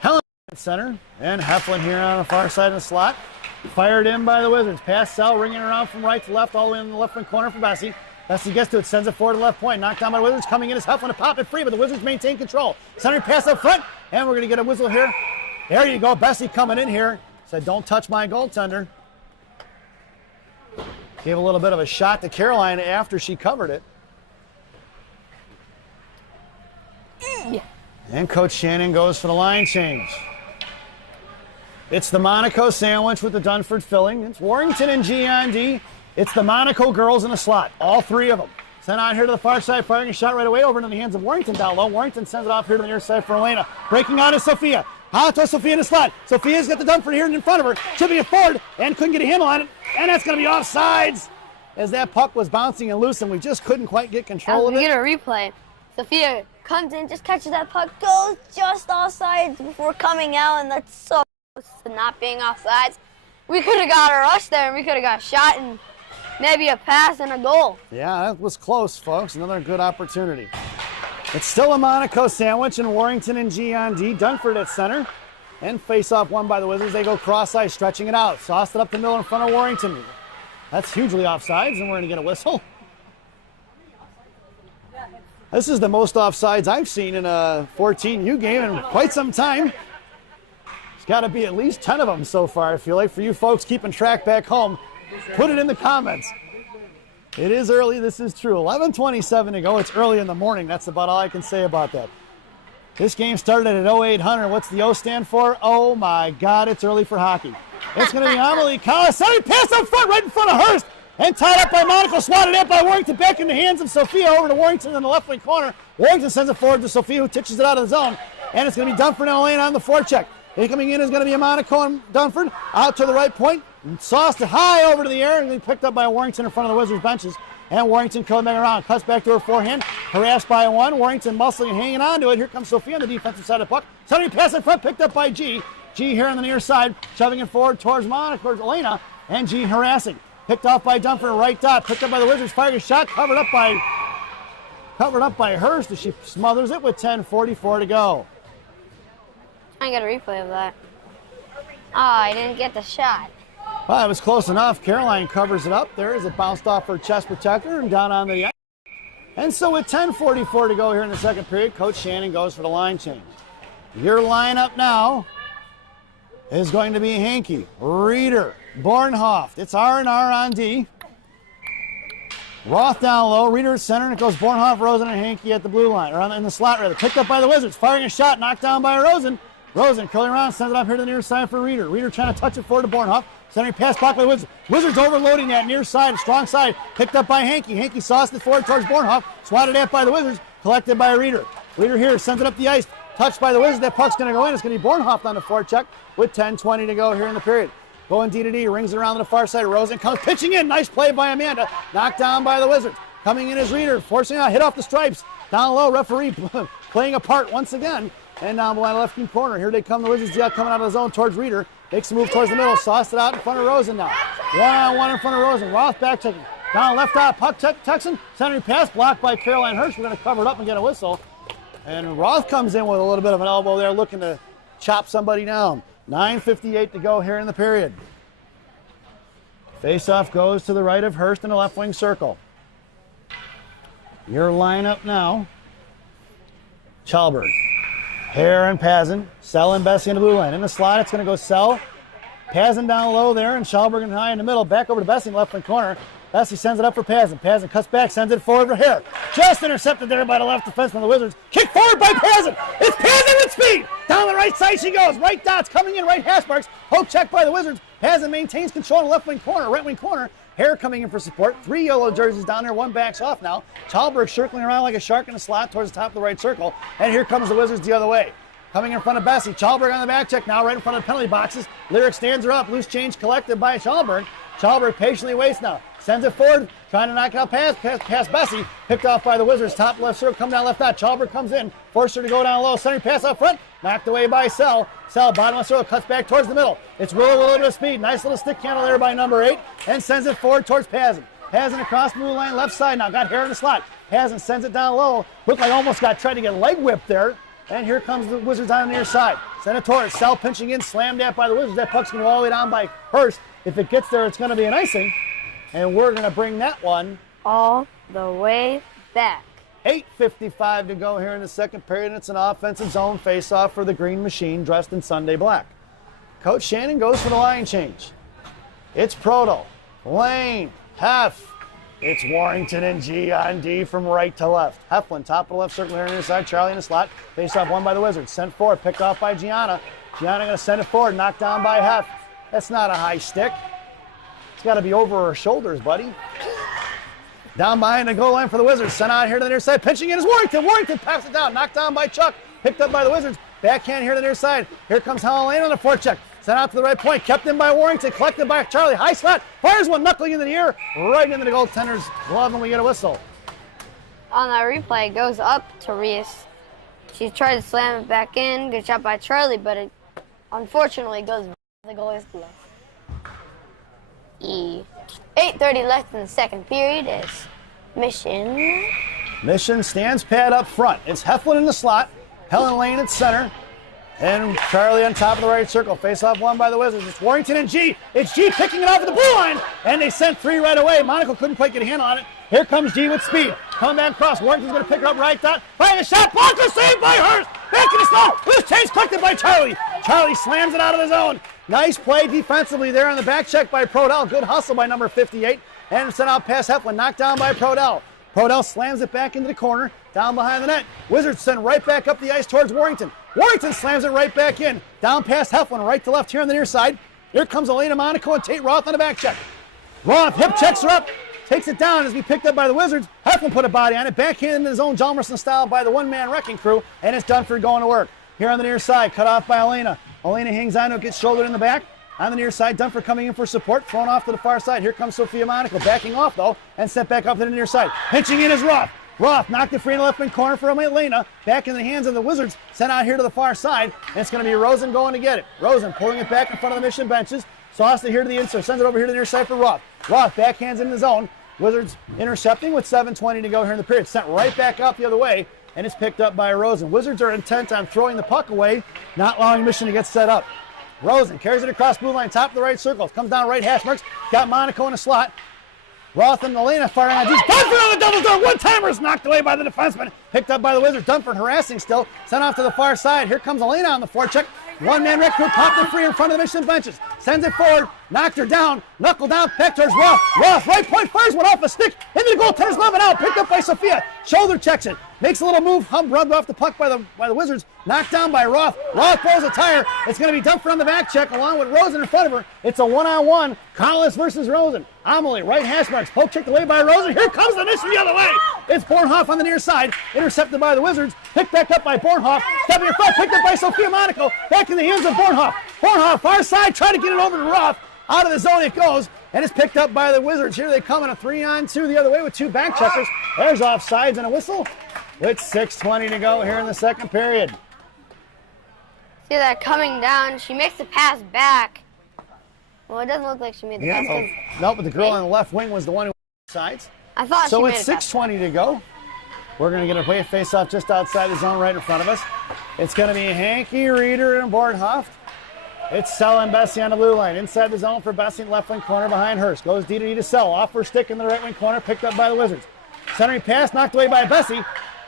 Helen at center, and Heflin here on the far side of the slot. Fired in by the Wizards. Pass Sell, ringing around from right to left, all the way in the left wing corner for Bessie. Bessie gets to it, sends it forward to left point. Knocked down by the Wizards. Coming in is Heflin to pop it free, but the Wizards maintain control. Center pass up front, and we're going to get a whistle here. There you go. Bessie coming in here. Said, don't touch my goaltender. Gave a little bit of a shot to Caroline after she covered it. And Coach Shannon goes for the line change. It's the Monaco sandwich with the Dunford filling. It's Warrington and G on D. It's the Monaco girls in the slot, all three of them. Sent on here to the far side, firing a shot right away over into the hands of Warrington down low. Warrington sends it off here to the near side for Elena. Breaking out is Sophia. Out to Sophia in the slot. Sophia's got the Dunford here in front of her, chipping it forward, and couldn't get a handle on it. And that's going to be offsides as that puck was bouncing and loose, and we just couldn't quite get control of We it. get a replay. Sophia comes in, just catches that puck, goes just offsides before coming out, and that's so close to not being offsides. We could have got a rush there, and we could have got a shot and maybe a pass and a goal. Yeah, that was close, folks. Another good opportunity. It's still a Monaco sandwich, and Warrington and G on D. Dunford at center. And face-off won by the Wizards. They go cross-ice, stretching it out. Sauced it up the middle in front of Warrington. That's hugely offsides, and we're going to get a whistle. This is the most offsides I've seen in a 14U game in quite some time. There's got to be at least 10 of them so far, I feel like. For you folks keeping track back home, put it in the comments. It is early, this is true. 11:27 to go. It's early in the morning. That's about all I can say about that. This game started at 0800. What's the O stand for? Oh my God, it's early for hockey. It's going to be Amelie Colasari. Pass up front right in front of Hurst. And tied up by Monaco, swatted out by Warrington, back in the hands of Sophia, over to Warrington in the left wing corner. Warrington sends it forward to Sophia, who pitches it out of the zone. And it's going to be Dunford and Elena on the forecheck. Coming in is going to be a Monaco and Dunford. Out to the right point. And sauced it high over to the air, and then picked up by Warrington in front of the Wizards benches. And Warrington coming back around. Cuts back to her forehand. Harassed by one. Warrington muscling and hanging on to it. Here comes Sophia on the defensive side of the puck. Sending pass in front, picked up by G. G here on the near side, shoving it forward towards Monaco, Elena. And G harassing. Picked off by Dunford, right dot. Picked up by the Wizards, firing a shot, covered up by Hurst as she smothers it with 10:44 to go. I got a replay of that. Oh, I didn't get the shot. Well, it was close enough. Caroline covers it up there as it bounced off her chest protector and down on the ice. And so with 10:44 to go here in the second period, Coach Shannon goes for the line change. Your lineup now is going to be Hankey, Reeder, Bornhoft. It's R&R on D. Roth down low, Reeder at center, and it goes Bornhoft, Rosen, and Hankey at the blue line, or in the slot rather. Picked up by the Wizards, firing a shot, knocked down by Rosen. Rosen curling around, sends it up here to the near side for Reeder. Reeder trying to touch it forward to Bornhoft. Centering pass blocked by the Wizards. Wizards overloading that near side, strong side. Picked up by Hankey. Hankey sauced it forward towards Bornhoff. Swatted at by the Wizards. Collected by Reeder. Reeder here sends it up the ice. Touched by the Wizards. That puck's going to go in. It's going to be Bornhoff on the forecheck with 10:20 to go here in the period. Going D to D. Rings it around to the far side. Rosen comes pitching in. Nice play by Amanda. Knocked down by the Wizards. Coming in is Reeder. Forcing out. Hit off the stripes. Down low. Referee playing a part once again. And down below the left corner. Here they come. The Wizards coming out of the zone towards Reeder. Makes a move towards the middle. Sauced it out in front of Rosen now. One-on-one in front of Rosen. Roth back checking. Down left out. Puck Texan. Centering pass blocked by Caroline Hirsch. We're going to cover it up and get a whistle. And Roth comes in with a little bit of an elbow there, looking to chop somebody down. 9:58 to go here in the period. Face-off goes to the right of Hurst in the left wing circle. Your lineup now. Chalberg. Hare and Pazin. Sell and Bessie in the blue line. In the slot, it's going to go Sell. Pazin down low there, and Chalberg and high in the middle. Back over to Bessie in the left wing corner. Bessie sends it up for Pazin. Pazin cuts back, sends it forward for Hare. Just intercepted there by the left defenseman of the Wizards. Kick forward by Pazin. It's Pazin with speed. Down the right side she goes. Right dots coming in, right hash marks. Poke check by the Wizards. Pazin maintains control in the left wing corner, right wing corner. Hare coming in for support. 3 yellow jerseys down there, 1 backs off now. Chalberg circling around like a shark in a slot towards the top of the right circle. And here comes the Wizards the other way. Coming in front of Bessie. Chalberg on the back check now, right in front of the penalty boxes. Lyric stands her up. Loose change collected by Chalberg. Chalberg patiently waits now. Sends it forward, trying to knock it out past Bessie. Picked off by the Wizards. Top left circle, come down left out. Chalberg comes in, forced her to go down low. Centering pass out front, knocked away by Sell. Sell, bottom left circle, cuts back towards the middle. It's Willow with a little bit of speed. Nice little stick handle there by number 8, and sends it forward towards Pazin. Pazin across the blue line, left side now. Got Hare in the slot. Pazin sends it down low. Looked like almost tried to get leg whipped there. And here comes the Wizards on the near side. Send it towards Sell, pinching in, slammed at by the Wizards. That puck's going to go all the way down by Hurst. If it gets there, it's going to be an icing. And we're going to bring that one all the way back. 8:55 to go here in the second period. It's an offensive zone face-off for the Green Machine, dressed in Sunday black. Coach Shannon goes for the line change. It's Proto, Lane, Heff. It's Warrington and G on D from right to left. Heflin, top of the left circle here on the side. Charlie in the slot. Face-off won by the Wizards. Sent forward, picked off by Gianna. Gianna going to send it forward, knocked down by Heff. That's not a high stick. It's got to be over her shoulders, buddy. Down behind the goal line for the Wizards. Sent out here to the near side. Pitching in is Warrington. Warrington passes it down. Knocked down by Chuck. Picked up by the Wizards. Backhand here to the near side. Here comes Helen Lane on the forecheck. Sent out to the right point. Kept in by Warrington. Collected by Charlie. High slot. Fires one knuckling into the air. Right into the goaltender's glove, and we get a whistle. On that replay, it goes up to Reese. She tried to slam it back in. Good shot by Charlie, but it unfortunately goes in the goalie's glove. 8:30 left in the second period is Mission. Mission stands pad up front. It's Heflin in the slot. Helen Lane at center. And Charlie on top of the right circle. Face-off won by the Wizards. It's Warrington and G. It's G picking it off at the blue line. And they sent 3 right away. Monaco couldn't quite get a handle on it. Here comes G with speed. Coming back across. Warrington's going to pick her up right dot. Firing a shot. Blocked or saved by Hurst. Back in the zone. Loose chase collected by Charlie. Charlie slams it out of the zone. Nice play defensively there on the back check by Prodell. Good hustle by number 58. And sent out past Heflin. Knocked down by Prodell. Prodell slams it back into the corner. Down behind the net. Wizards send right back up the ice towards Warrington. Warrington slams it right back in. Down past Heflin, right to left here on the near side. Here comes Elena Monaco and Tate Roth on the back check. Roth hip checks her up. Takes it down as we picked up by the Wizards. Heflin put a body on it. Backhand into his own Jalmerson style by the one-man wrecking crew. And it's Dunford going to work. Here on the near side, cut off by Elena. Elena hangs on to it, gets shouldered in the back. On the near side, Dunford coming in for support. Thrown off to the far side. Here comes Sophia Monaco. Backing off, though, and sent back up to the near side. Pinching in is Roth. Roth knocked it free in the left wing corner for Elena. Back in the hands of the Wizards. Sent out here to the far side. And it's going to be Rosen going to get it. Rosen pulling it back in front of the Mission benches. Sauced it here to the inside. Sends it over here to the near side for Roth. Roth backhands in the zone. Wizards intercepting with 7:20 to go here in the period. Sent right back out the other way. And it's picked up by Rosen. Wizards are intent on throwing the puck away, not allowing Mission to get set up. Rosen carries it across blue line, top of the right circle. Comes down right hash marks. Got Monaco in a slot. Roth and Elena firing on D's. Dunford on the double door. One-timer is knocked away by the defenseman. Picked up by the Wizards. Dunford harassing still. Sent off to the far side. Here comes Elena on the forecheck. One-man wreck crew popped it free in front of the Mission benches. sends it forward, knocked her down, knuckle down, pecked towards Roth. Roth, right point, fires one off a stick, into the goaltender's glove and out, picked up by Sophia. Shoulder checks it, makes a little move, rubbed off the puck by the Wizards, knocked down by Roth. Roth pulls a tire. It's going to be Dunford on the back check along with Rosen in front of her. It's a one-on-one, Collis versus Rosen. Amelie, right hash marks, poke checked away by Rosen. Here comes the mission the other way. It's Bornhoff on the near side, intercepted by the Wizards, picked back up by Bornhoff, stepping in front, picked up by Sophia Monaco, back in the hands of Bornhoff. Bornhoff, far side, trying to get it over to Roth. Out of the zone it goes, and it's picked up by the Wizards. Here they come in a 3-on-2 the other way with two back checkers. There's offsides and a whistle with 6:20 to go here in the second period. See that coming down. She makes the pass back. Well, it doesn't look like she made the pass. No, but the girl on the left wing was the one who sides. I thought so she made it's a pass. 6:20 to go. We're going to get a face-off just outside the zone right in front of us. It's going to be Hanky, Reeder, and Bornhoff. It's Sell and Bessie on the blue line. Inside the zone for Bessie, left wing corner behind Hurst. Goes D to Sell. Off her stick in the right wing corner, picked up by the Wizards. Centering pass, knocked away by Bessie.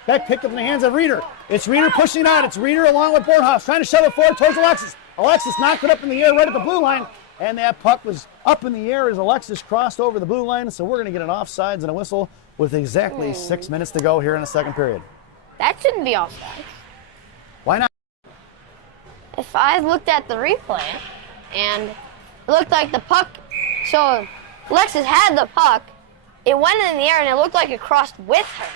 Back picked up in the hands of Reeder. It's Reeder pushing out. It's Reeder along with Bornhoff, trying to shove it forward towards Alexis. Alexis knocked it up in the air right at the blue line, and that puck was up in the air as Alexis crossed over the blue line. So we're going to get an offsides and a whistle with exactly 6 minutes to go here in the second period. That shouldn't be offside. Why not? If I looked at the replay, and it looked like the puck, so Alexis had the puck, it went in the air and it looked like it crossed with her.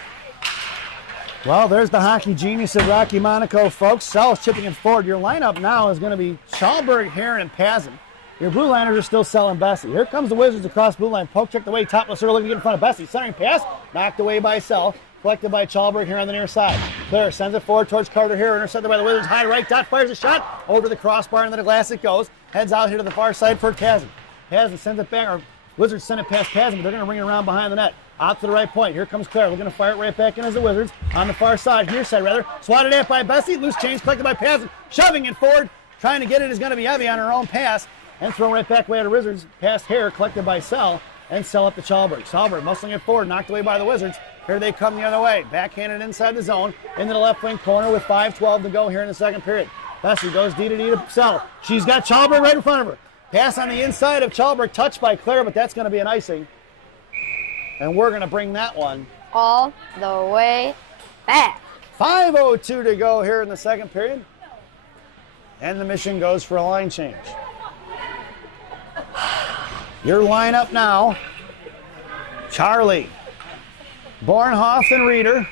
Well, there's the hockey genius of Rocky Monaco, folks. Sell's chipping it forward. Your lineup now is going to be Schalberg, Heron, and Pazin. Your blue liners are still Sell and Bessie. Here comes the Wizards across blue line. Poke checked away, topless her, looking to get in front of Bessie. Centering pass, knocked away by Sell. Collected by Schalberg here on the near side. Claire sends it forward towards Carter here, intercepted by the Wizards. High right dot, fires a shot over the crossbar, and then the glass it goes. Heads out here to the far side for Pazin. Pazin sends it back, or Wizards send it past Pazin, but they're going to bring it around behind the net. Out to the right point. Here comes Claire. We're going to fire it right back in as the Wizards. On the far side, near side rather. Swatted at by Bessie. Loose change collected by Pazin. Shoving it forward. Trying to get it is going to be heavy on her own pass. And thrown right back away at the Wizards. Past Hare, collected by Sell. And Sell up to Schalberg. Schalberg muscling it forward, knocked away by the Wizards. Here they come the other way. Backhanded inside the zone. Into the left wing corner with 5:12 to go here in the second period. Bessie goes D to Sell. She's got Schalberg right in front of her. Pass on the inside of Schalberg, touched by Claire, but that's going to be an icing. And we're going to bring that one all the way back. 5:02 to go here in the second period. And the mission goes for a line change. Your lineup now, Charlie, Bornhoff and Reeder.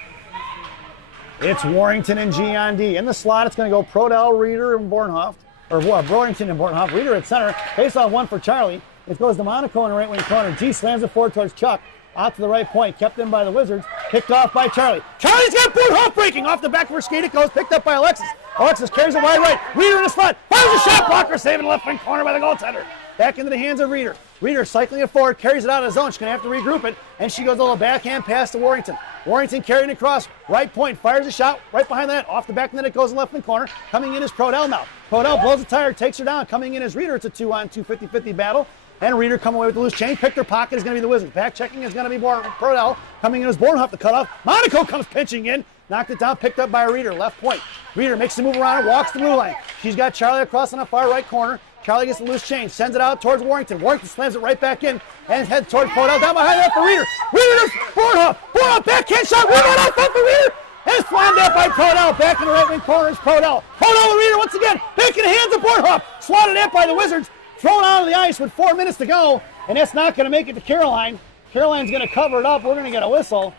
It's Warrington and G on D. In the slot, it's going to go Prodell, Reeder, and Bornhoff. Or Warrington and Bornhoff. Reeder at center. Face off one for Charlie. It goes to Monaco in the right wing corner. G slams it forward towards Chuck. Out to the right point. Kept in by the Wizards. Picked off by Charlie. Charlie's got Bornhoff breaking. Off the back of her skate it goes. Picked up by Alexis. Alexis carries it wide right. Reeder in the slot. Fires a shot blocker. Saving the left wing corner by the goaltender. Back into the hands of Reeder. Reeder cycling it forward, carries it out of the zone. She's going to have to regroup it, and she goes a little backhand pass to Warrington. Warrington carrying it across, right point, fires a shot right behind the net. Off the back of the net, it goes in the left wing corner. Coming in is Prodell now. Prodell blows the tire, takes her down. Coming in is Reeder. It's a 2-on-2 50-50 battle. And Reeder coming away with the loose chain. Picked her pocket is going to be the Wizards. Back checking is going to be Prodell. Coming in is Bornhoff, the cutoff. Monaco comes pinching in. Knocked it down, picked up by Reeder, left point. Reeder makes the move around, walks the blue line. She's got Charlie across on the far right corner. Charlie gets the loose change, sends it out towards Warrington. Warrington slams it right back in and heads towards Prodell. Down behind that for Reeder. Reeder to Bornhoff. Bornhoff backhand shot. Rebound out front for Reeder. And it's slammed out by Prodell. Back in the right wing corner is Prodell. Prodell and Reeder once again. Back in the hands of Bornhoff. Swatted at by the Wizards. Thrown out of the ice with 4 minutes to go. And that's not going to make it to Caroline. Caroline's going to cover it up. We're going to get a whistle.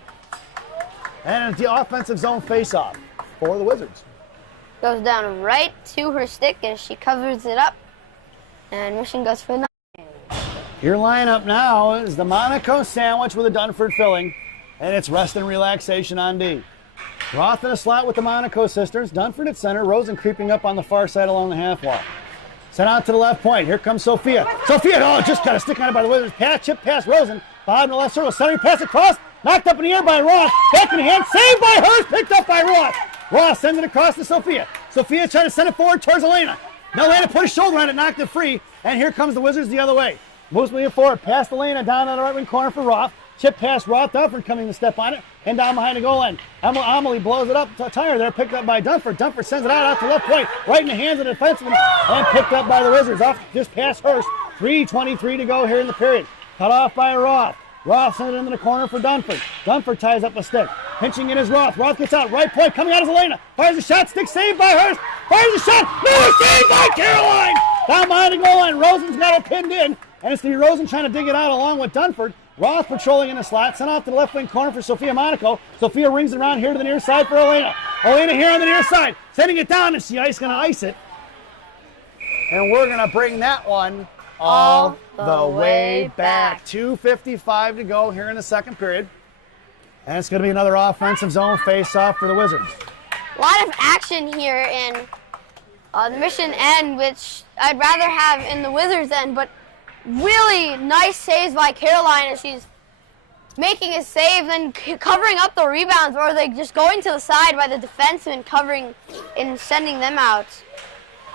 And it's the offensive zone faceoff for the Wizards. Goes down right to her stick and she covers it up. And mission goes for 9. Your lineup now is the Monaco sandwich with a Dunford filling, and it's rest and relaxation on D. Roth in a slot with the Monaco sisters, Dunford at center, Rosen creeping up on the far side along the half wall. Sent out to the left point. Here comes Sophia. Sophia, just got a stick on it by the Wizards. Pass, chip past Rosen. Bottom to the left circle, centering pass across. Knocked up in the air by Roth. Back in the hand, saved by Hurst, picked up by Roth. Roth sends it across to Sophia. Sophia trying to send it forward towards Elena. Now Elena put a shoulder on it, knocked it free, and here comes the Wizards the other way. Moves moving forward, past Elena, down on the right wing corner for Roth. Chip pass, Roth. Dunford coming to step on it. And down behind the goal line. Amelie blows it up. Tire there, picked up by Dunford. Dunford sends it out to left point. Right in the hands of the defenseman. And picked up by the Wizards. Off just past Hurst. 3:23 to go here in the period. Cut off by Roth. Roth sends it into the corner for Dunford. Dunford ties up a stick. Pinching in is Roth. Roth gets out. Right point coming out of Zelena. Fires a shot. Stick saved by Hurst. Fires a shot. No, saved by Caroline. Down behind the goal line. Rosen's got it pinned in. And it's going to be Rosen trying to dig it out along with Dunford. Roth patrolling in the slot. Sent off to the left wing corner for Sophia Monaco. Sophia rings it around here to the near side for Elena. Elena here on the near side. Sending it down, and she's going to ice it. And we're going to bring that one all the way back. 2:55 to go here in the second period. And it's going to be another offensive zone face-off for the Wizards. A lot of action here in the Mission end, which I'd rather have in the Wizards end, but really nice saves by Caroline as she's making a save and covering up the rebounds, or are they just going to the side by the defenseman covering and sending them out?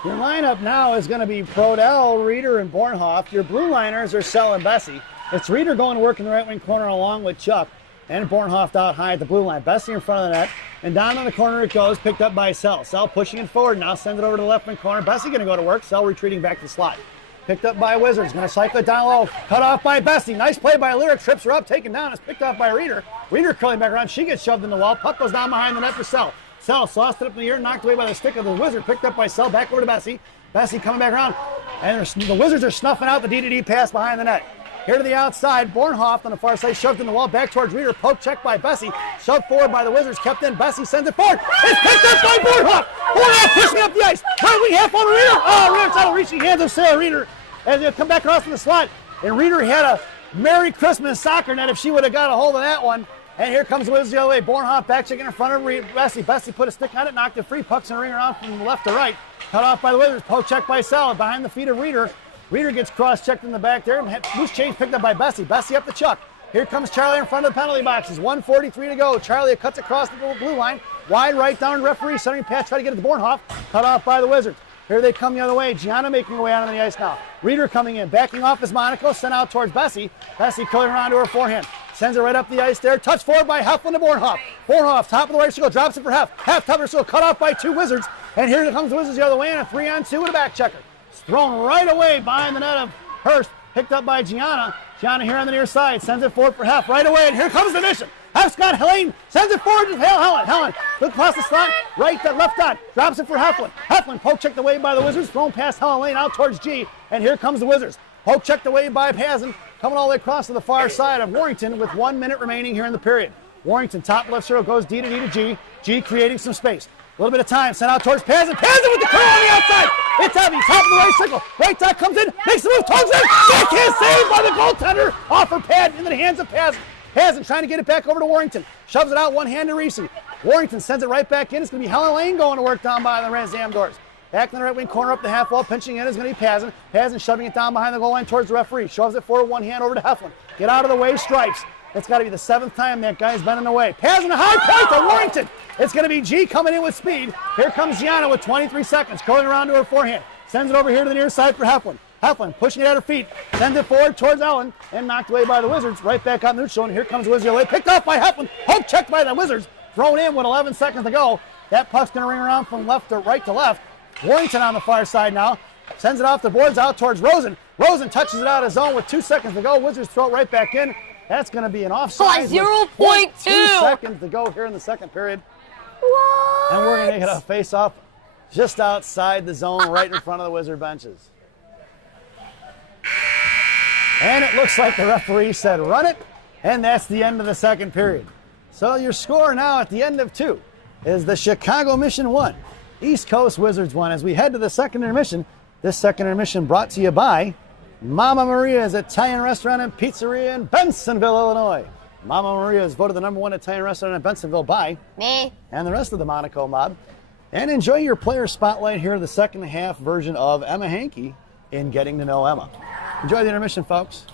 Your lineup now is going to be Brodell, Reeder, and Bornhoff. Your blue liners are Sell and Bessie. It's Reeder going to work in the right wing corner along with Chuck, and Bornhoff out high at the blue line. Bessie in front of the net, and down in the corner it goes, picked up by Sell. Sell pushing it forward now, sends it over to the left wing corner. Bessie going to go to work. Sell retreating back to the slot. Picked up by Wizards, going to cycle it down low. Cut off by Bessie. Nice play by Lyric. Trips her up, taken down. It's picked off by Reeder. Reeder curling back around. She gets shoved in the wall. Puck goes down behind the net for Sell. Sell lost it up in the air, knocked away by the stick of the Wizard. Picked up by Sell, back over to Bessie. Bessie coming back around. And the Wizards are snuffing out the D-to-D pass behind the net. Here to the outside, Bornhoff on the far side, shoved in the wall, back towards Reeder, poke check by Bessie, shoved forward by the Wizards, kept in, Bessie sends it forward, it's picked up by Bornhoff! Bornhoff pushing up the ice, right wing half on Reeder, Reeder's out of reaching hands of Sarah Reeder, as they come back across from the slot, and Reeder had a Merry Christmas soccer net if she would have got a hold of that one, and here comes the Wizards the other way, Bornhoff back checking in front of Bessie, Bessie put a stick on it, knocked it free, pucks in the ring around from left to right, cut off by the Wizards, poke check by Sell, behind the feet of Reeder, Reeder gets cross-checked in the back there. Loose change picked up by Bessie. Bessie up the Chuck. Here comes Charlie in front of the penalty boxes. 1:43 to go. Charlie cuts across the blue line. Wide right down to referee. Centering pass. Try to get it to Bornhoff. Cut off by the Wizards. Here they come the other way. Gianna making her way out on the ice now. Reeder coming in. Backing off is Monaco. Sent out towards Bessie. Bessie curling around to her forehand. Sends it right up the ice there. Touch forward by Heflin to Bornhoff. Bornhoff, top of the right circle. Drops it for Hef. Hef, top of the circle. Cut off by two Wizards. And here comes the Wizards the other way. And a 3-on-2 with a back checker. Thrown right away behind the net of Hurst. Picked up by Gianna. Gianna here on the near side. Sends it forward for Hef. Right away. And here comes the Mission. Hef's got Helene. Sends it forward to Helen. Helen. Look past the slot. Right, left dot. Drops it for Heflin. Heflin poke checked away by the Wizards. Thrown past Helen Lane out towards G. And here comes the Wizards. Poke checked away by Pazin. Coming all the way across to the far side of Warrington with 1 minute remaining here in the period. Warrington, top left circle, goes D to D to G. G creating some space. A little bit of time, sent out towards Pazin. Pazin with the curl on the outside. It's heavy, top of the right circle. Right dot comes in, makes the move, tugs in. Backhand saved by the goaltender. Off her pad into the hands of Pazin. Pazin trying to get it back over to Warrington. Shoves it out, one hand to Reese. Warrington sends it right back in. It's going to be Helen Lane going to work down by the Razam doors. Back in the right wing corner up the half wall, pinching in is going to be Pazin. Pazin shoving it down behind the goal line towards the referee. Shoves it forward, one hand over to Heflin. Get out of the way, stripes. It's got to be the 7th time that guy's been in the way. Pazin a high point to Warrington. It's going to be G coming in with speed. Here comes Gianna with 23 seconds, curling around to her forehand. Sends it over here to the near side for Heflin. Heflin pushing it at her feet. Sends it forward towards Ellen and knocked away by the Wizards. Right back on neutral, and here comes the Wizards. Picked off by Heflin. Hope checked by the Wizards. Thrown in with 11 seconds to go. That puck's going to ring around from left to right to left. Warrington on the far side now. Sends it off the boards out towards Rosen. Rosen touches it out of zone with 2 seconds to go. Wizards throw it right back in. That's going to be an offside. 0.2 seconds to go here in the second period. What? And we're going to make it a face-off just outside the zone, right in front of the Wizard benches. And it looks like the referee said run it, and that's the end of the second period. So your score now at the end of 2 is the Chicago Mission 1, East Coast Wizards 1. As we head to the second intermission, this second intermission brought to you by Mama Maria's Italian Restaurant and Pizzeria in Bensenville, Illinois. Mama Maria is voted the #1 Italian restaurant in Bensenville by me and the rest of the Monaco mob. And enjoy your player spotlight here, the second half version of Emma Hankey in Getting to Know Emma. Enjoy the intermission, folks.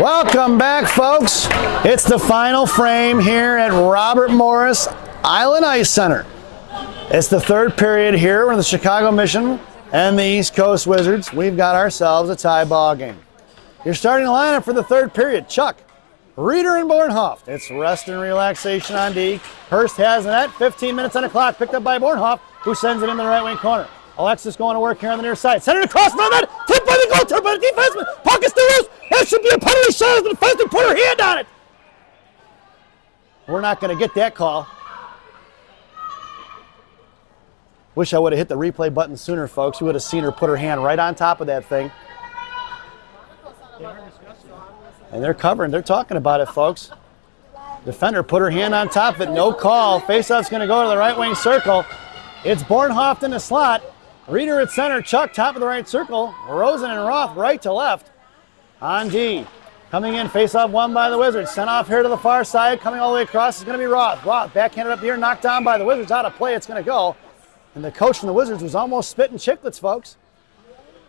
Welcome back, folks. It's the final frame here at Robert Morris Island Ice Center. It's the third period here with the Chicago Mission and the East Coast Wizards. We've got ourselves a tie ball game. Your starting lineup for the third period: Chuck, Reeder, and Bornhoff. It's rest and relaxation on D. Hurst has the net. 15 minutes on the clock. Picked up by Bornhoff, who sends it in the right wing corner. Alexis going to work here on the near side. Send it across the net. Tipped by the goaltender, by the defenseman. Puck is still loose. That should be a penalty shot as the defenseman put her hand on it. We're not going to get that call. Wish I would have hit the replay button sooner, folks. We would have seen her put her hand right on top of that thing. And they're covering. They're talking about it, folks. Defender put her hand on top of it. No call. Faceoff's going to go to the right wing circle. It's Bornhoff in the slot. Reeder at center. Chuck top of the right circle. Rosen and Roth right to left. On D. Coming in, faceoff won by the Wizards. Sent off here to the far side. Coming all the way across is going to be Roth. Roth backhanded up here, knocked down by the Wizards. Out of play, it's going to go. And the coach from the Wizards was almost spitting chiclets, folks.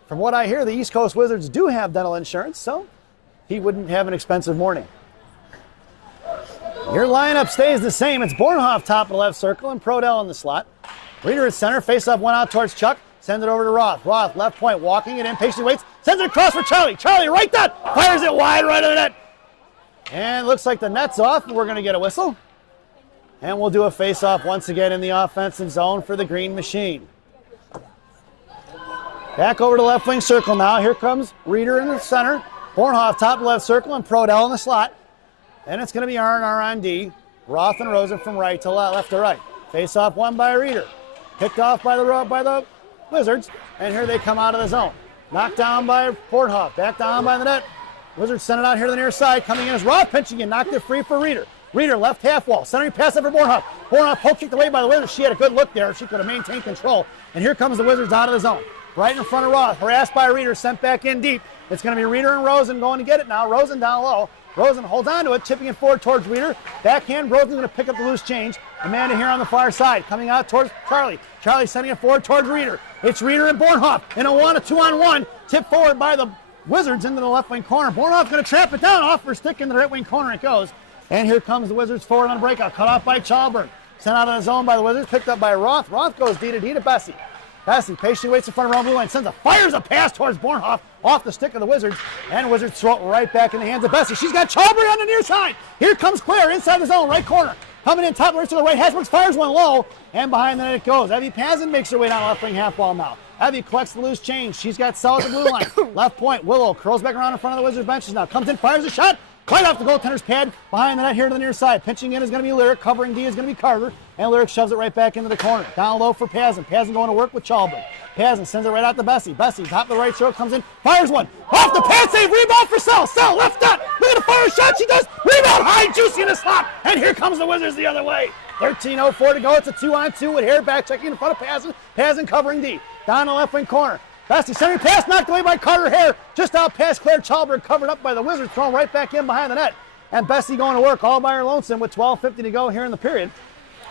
From what I hear, the East Coast Wizards do have dental insurance, so he wouldn't have an expensive morning. Your lineup stays the same. It's Bornhoff top of the left circle and Prodell in the slot. Reeder at center. Faceoff went out towards Chuck. Sends it over to Roth. Roth, left point, walking it in, patiently waits. Sends it across for Charlie. Charlie, right dot. Fires it wide right of the net. And looks like the net's off, and we're going to get a whistle. And we'll do a face-off once again in the offensive zone for the Green Machine. Back over to left wing circle now. Here comes Reeder in the center. Bornhoff top left circle and Prodell in the slot. And it's going to be R&R on D. Roth and Rosen from right to left to right. Face-off won by Reeder. Picked off by the Wizards. And here they come out of the zone. Knocked down by Bornhoff. Back down by the net. Wizards send it out here to the near side. Coming in is Roth, pinching in. Knocked it free for Reeder. Reeder left half wall. Centering pass over Bornhoff. Bornhoff poke kicked away by the Wizards. She had a good look there. She could have maintained control. And here comes the Wizards out of the zone. Right in front of Roth. Harassed by Reeder. Sent back in deep. It's going to be Reeder and Rosen going to get it now. Rosen down low. Rosen holds on to it, tipping it forward towards Reeder. Backhand, Rosen's going to pick up the loose change. Amanda here on the far side, coming out towards Charlie. Charlie sending it forward towards Reeder. It's Reeder and Bornhoff in a 2-on-1. Tip forward by the Wizards into the left wing corner. Bornhoff going to trap it down, off for stick in the right wing corner it goes. And here comes the Wizards forward on the breakout, cut off by Chalburn. Sent out of the zone by the Wizards, picked up by Roth. Roth goes D to Bessie. Bessie patiently waits in front of her own blue line, fires a pass towards Bornhoff off the stick of the Wizards, and Wizards throw it right back in the hands of Bessie. She's got Chalburn on the near side. Here comes Claire inside the zone, right corner. Coming in top right to the right, Hasbrook fires one low, and behind the net it goes. Evie Pazin makes her way down left wing half wall now. Evie collects the loose change. She's got Sell at the blue line. Left point, Willow curls back around in front of the Wizards benches now. Comes in, fires a shot. Right off the goaltender's pad, behind the net here to the near side. Pitching in is going to be Lyric, covering D is going to be Carter, and Lyric shoves it right back into the corner. Down low for Pazin. Pazin going to work with Chalburn. Pazin sends it right out to Bessie. Bessie, top of the right circle, comes in, fires one. Off the pad save, rebound for Sell. Sell, left dot. Look at the fire shot she does. Rebound high, juicy in the slot. And here comes the Wizards the other way. 13:04 to go. It's a 2-on-2 with Hare back checking in front of Pazin. Pazin covering D. Down the left wing corner. Bessie centering pass knocked away by Carter Hare. Just out past Claire Chalburn, covered up by the Wizards, thrown right back in behind the net. And Bessie going to work all by her lonesome with 12:50 to go here in the period.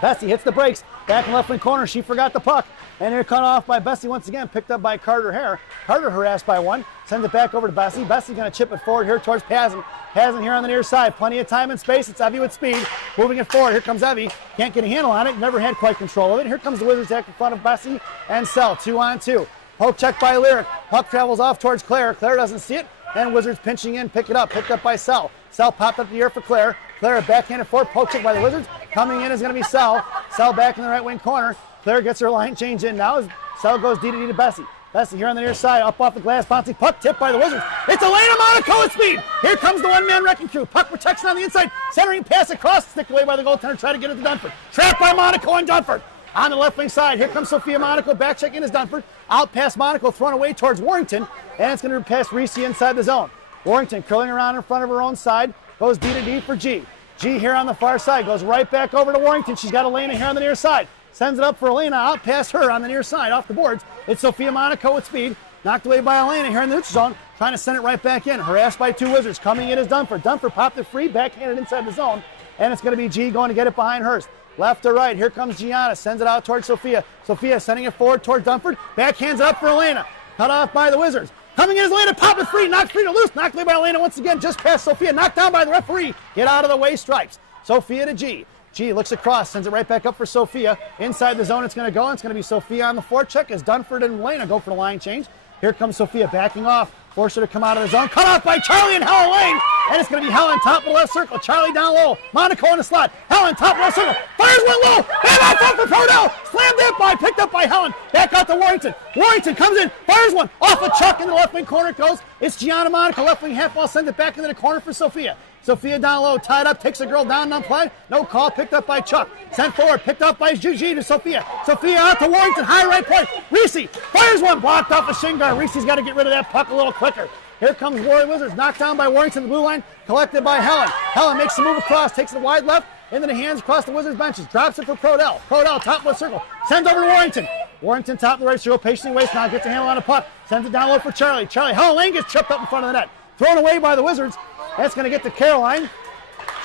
Bessie hits the brakes. Back in left wing corner, she forgot the puck. And they're cut off by Bessie once again, picked up by Carter Hare. Carter harassed by one, sends it back over to Bessie. Bessie going to chip it forward here towards Pazin. Pazin here on the near side, plenty of time and space. It's Evie with speed, moving it forward. Here comes Evie, can't get a handle on it, never had quite control of it. Here comes the Wizards act in front of Bessie and Sell, 2-on-2. Poke check by Lyric, puck travels off towards Claire. Claire doesn't see it, and Wizards pinching in, picked up by Sell. Sell popped up the air for Claire. Claire backhanded forward, poke check by the Wizards. Coming in is going to be Sell. Sell back in the right wing corner. Claire gets her line change in now as Sell goes D to Bessie. Bessie here on the near side, up off the glass, bouncing puck, tipped by the Wizards. It's Elena Monaco at speed. Here comes the one-man wrecking crew. Puck protection on the inside, centering pass across, stick away by the goaltender, try to get it to Dunford. Trapped by Monaco and Dunford. On the left wing side, here comes Sophia Monaco, back check in is Dunford. Out past Monaco, thrown away towards Warrington, and it's going to pass Reese inside the zone. Warrington curling around in front of her own side, goes D to D for G. G here on the far side, goes right back over to Warrington. She's got Elena here on the near side. Sends it up for Elena, out past her on the near side, off the boards. It's Sophia Monaco with speed. Knocked away by Elena here in the neutral zone, trying to send it right back in. Harassed by two Wizards. Coming in is Dunford. Dunford popped it free, backhanded inside the zone. And it's going to be G going to get it behind Hurst. Left to right, here comes Gianna, sends it out towards Sophia. Sophia sending it forward toward Dunford. Backhands it up for Elena. Cut off by the Wizards. Coming in is Elena, pop it free, knocked free to loose, knocked away by Elena once again, just past Sophia, knocked down by the referee. Get out of the way, stripes. Sophia to G. G looks across, sends it right back up for Sophia. Inside the zone it's going to go, and it's going to be Sophia on the forecheck as Dunford and Elena go for the line change. Here comes Sophia backing off, force her to come out of the zone. Cut off by Charlie and Helen Lane, and it's going to be Helen top of the left circle. Charlie down low, Monaco in the slot. Helen top of the left circle, fires one low, and off for Purnell. Slammed that by, picked up by Helen. Back out to Warrington. Warrington comes in, fires one off a Chuck in the left wing corner. It goes. It's Gianna Monaco, left wing half ball, sends it back into the corner for Sophia. Sophia down low, tied up, takes the girl down, unplayed. No call, picked up by Chuck. Sent forward, picked up by Juji to Sophia. Sophia out to Warrington, high right point. Reese fires one, blocked off a shin guard. Reese's got to get rid of that puck a little quicker. Here comes Warrior Wizards, knocked down by Warrington, the blue line, collected by Helen. Helen makes the move across, takes it wide left, into the hands across the Wizards benches, drops it for Prodell. Prodell, top left circle, sends over to Warrington. Warrington, top of the right circle, patiently waits now, gets a handle on the puck, sends it down low for Charlie. Charlie, Helen Lane gets chipped up in front of the net. Thrown away by the Wizards. That's going to get to Caroline.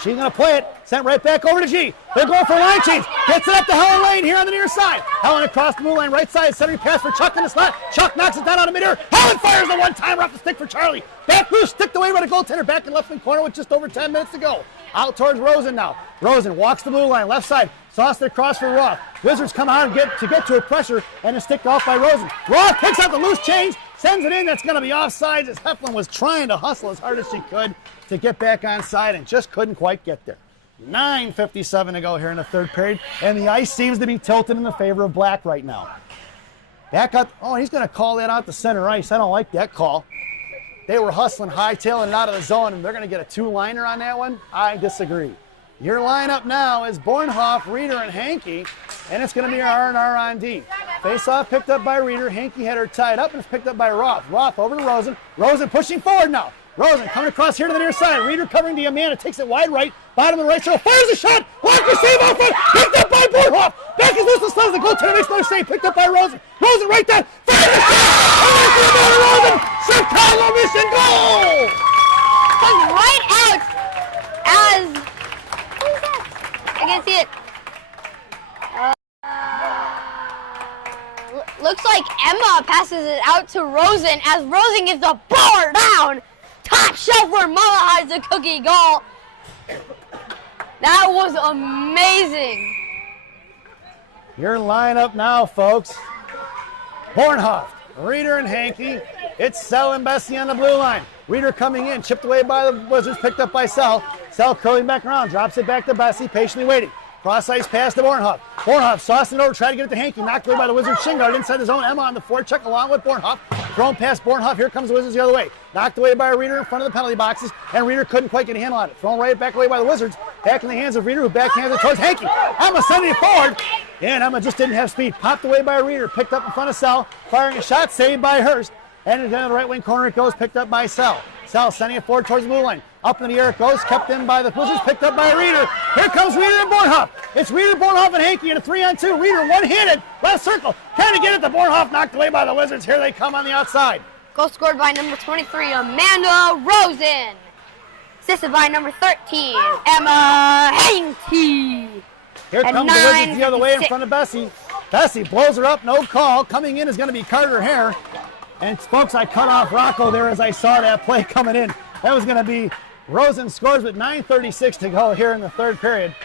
She's going to play it. Sent right back over to G. They're going for line change. Gets it up to Helen Lane here on the near side. Helen across the blue line, right side. Centering pass for Chuck in the slot. Chuck knocks it down on the mid-air. Helen fires the one-timer off the stick for Charlie. Back loose, sticked away by the goaltender. Back in left wing corner with just over 10 minutes to go. Out towards Rosen now. Rosen walks the blue line, left side. Sauced it across for Roth. Wizards come out and get to a pressure, and it's sticked off by Rosen. Roth picks up the loose change. Sends it in. That's going to be offside as Heflin was trying to hustle as hard as she could to get back onside and just couldn't quite get there. 9:57 to go here in the third period, and the ice seems to be tilted in the favor of Black right now. Back up. Oh, he's going to call that out to center ice. I don't like that call. They were hustling, hightailing it out of the zone, and they're going to get a two-liner on that one? I disagree. Your lineup now is Bornhoff, Reeder, and Hankey, and it's going to be R&R on D. Face-off picked up by Reeder. Hankey had her tied up, and it's picked up by Roth. Roth over to Rosen. Rosen pushing forward now. Rosen coming across here to the near side. Reeder covering the Amanda, takes it wide right, bottom of the right circle, fires a shot, blocker save off front, picked up by Bornhoff. Back is loose and slows, the goaltender makes another save, picked up by Rosen. Rosen right down, fires a shot, and there's the Rosen. Chicago mission goal! Comes right out as, who's that? I can see it. Looks like Emma passes it out to Rosen as Rosen gets the bar down. Top shelf where Mama hides a cookie goal. That was amazing. Your lineup now, folks. Bornhoff, Reeder, and Hankey. It's Sell and Bessie on the blue line. Reeder coming in, chipped away by the Wizards, picked up by Sell. Sell curling back around, drops it back to Bessie, patiently waiting. Cross ice pass to Bornhoff. Bornhoff saucing it over, trying to get it to Hankey. Knocked away by the Wizards shin guard inside the zone. Emma on the forecheck along with Bornhoff. Thrown past Bornhoff. Here comes the Wizards the other way. Knocked away by a Reeder in front of the penalty boxes, and Reeder couldn't quite get a handle on it. Thrown right back away by the Wizards. Back in the hands of Reeder, who backhands it towards Hankey. Emma sending it forward, and Emma just didn't have speed. Popped away by a Reeder. Picked up in front of Sell. Firing a shot, saved by Hurst. And in the right wing corner it goes, picked up by Sell. Sell sending it forward towards the blue line. Up in the air it goes, kept in by the Wizards, picked up by Reeder. Here comes Reeder and Bornhoff. It's Reeder, Bornhoff, and Hankey in a 3-on-2. Reeder one-handed, left circle. Trying to get it to Bornhoff, knocked away by the Wizards. Here they come on the outside. Goal scored by number 23, Amanda Rosen. Assisted by number 13, Emma Hankey. Here comes the Wizards the other way in front of Bessie. Bessie blows her up, no call. Coming in is going to be Carter Hare. And folks, I cut off Rocco there as I saw that play coming in. That was going to be Rosen scores with 9:36 to go here in the third period.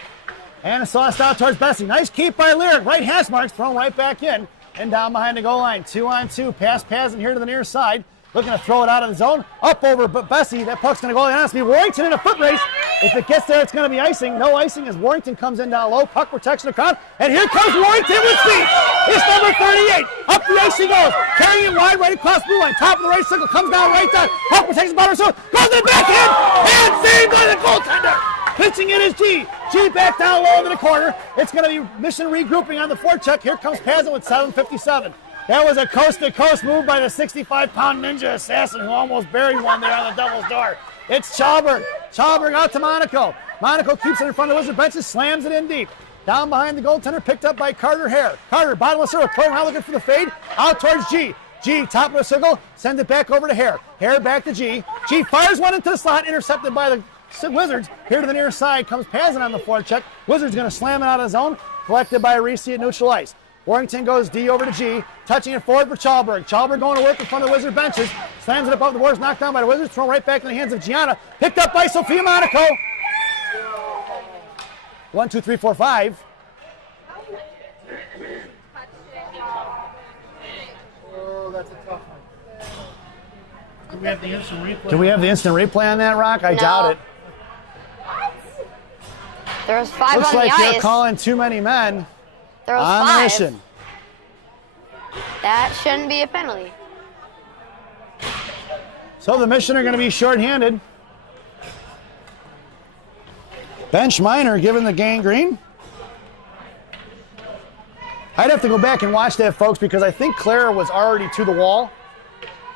And it's sauced out towards Bessie. Nice keep by Lyric. Right hash marks thrown right back in. And down behind the goal line. 2-on-2. Pass Pazin here to the near side. Looking to throw it out of the zone. Up over Bessie. That puck's going to go. It has to be Warrington in a foot race. If it gets there, it's going to be icing. No icing as Warrington comes in down low. Puck protection of crowd. And here comes Warrington with speed. It's number 38. Up the ice she goes. Carrying it wide right across blue line. Top of the right circle. Comes down right down. Puck protection bottom circle. Goes to the backhand. And saved by the goaltender. Pitching in is G. G back down low into the corner. It's going to be Mission regrouping on the forecheck. Here comes Pazin with 7:57. That was a coast-to-coast move by the 65-pound ninja assassin who almost buried one there on the Devil's door. It's Chalberg. Chalberg out to Monaco. Monaco keeps it in front of the Wizard benches, slams it in deep. Down behind the goaltender, picked up by Carter Hare. Carter, bottom of the circle, curling around looking for the fade. Out towards G. G, top of the circle, sends it back over to Hare. Hare back to G. G fires one into the slot, intercepted by the Wizards. Here to the near side comes Pazin on the forecheck. Wizards going to slam it out of the zone. Collected by Reese at neutral ice. Warrington goes D over to G, touching it forward for Chalberg. Chalberg going to work in front of the Wizard benches. Slams it above the boards, knocked down by the Wizards, thrown right back in the hands of Gianna. Picked up by Sophia Monaco. 1, 2, 3, 4, 5. Oh, that's a tough one. Do we have the instant replay? Do we have the instant replay on that, Rock? I No. doubt it. There was 5 Looks on like the they're ice. calling too many men There was on the 5. mission. That shouldn't be a penalty. So the mission are going to be shorthanded. Bench minor given the gangrene. I'd have to go back and watch that, folks, because I think Clara was already to the wall.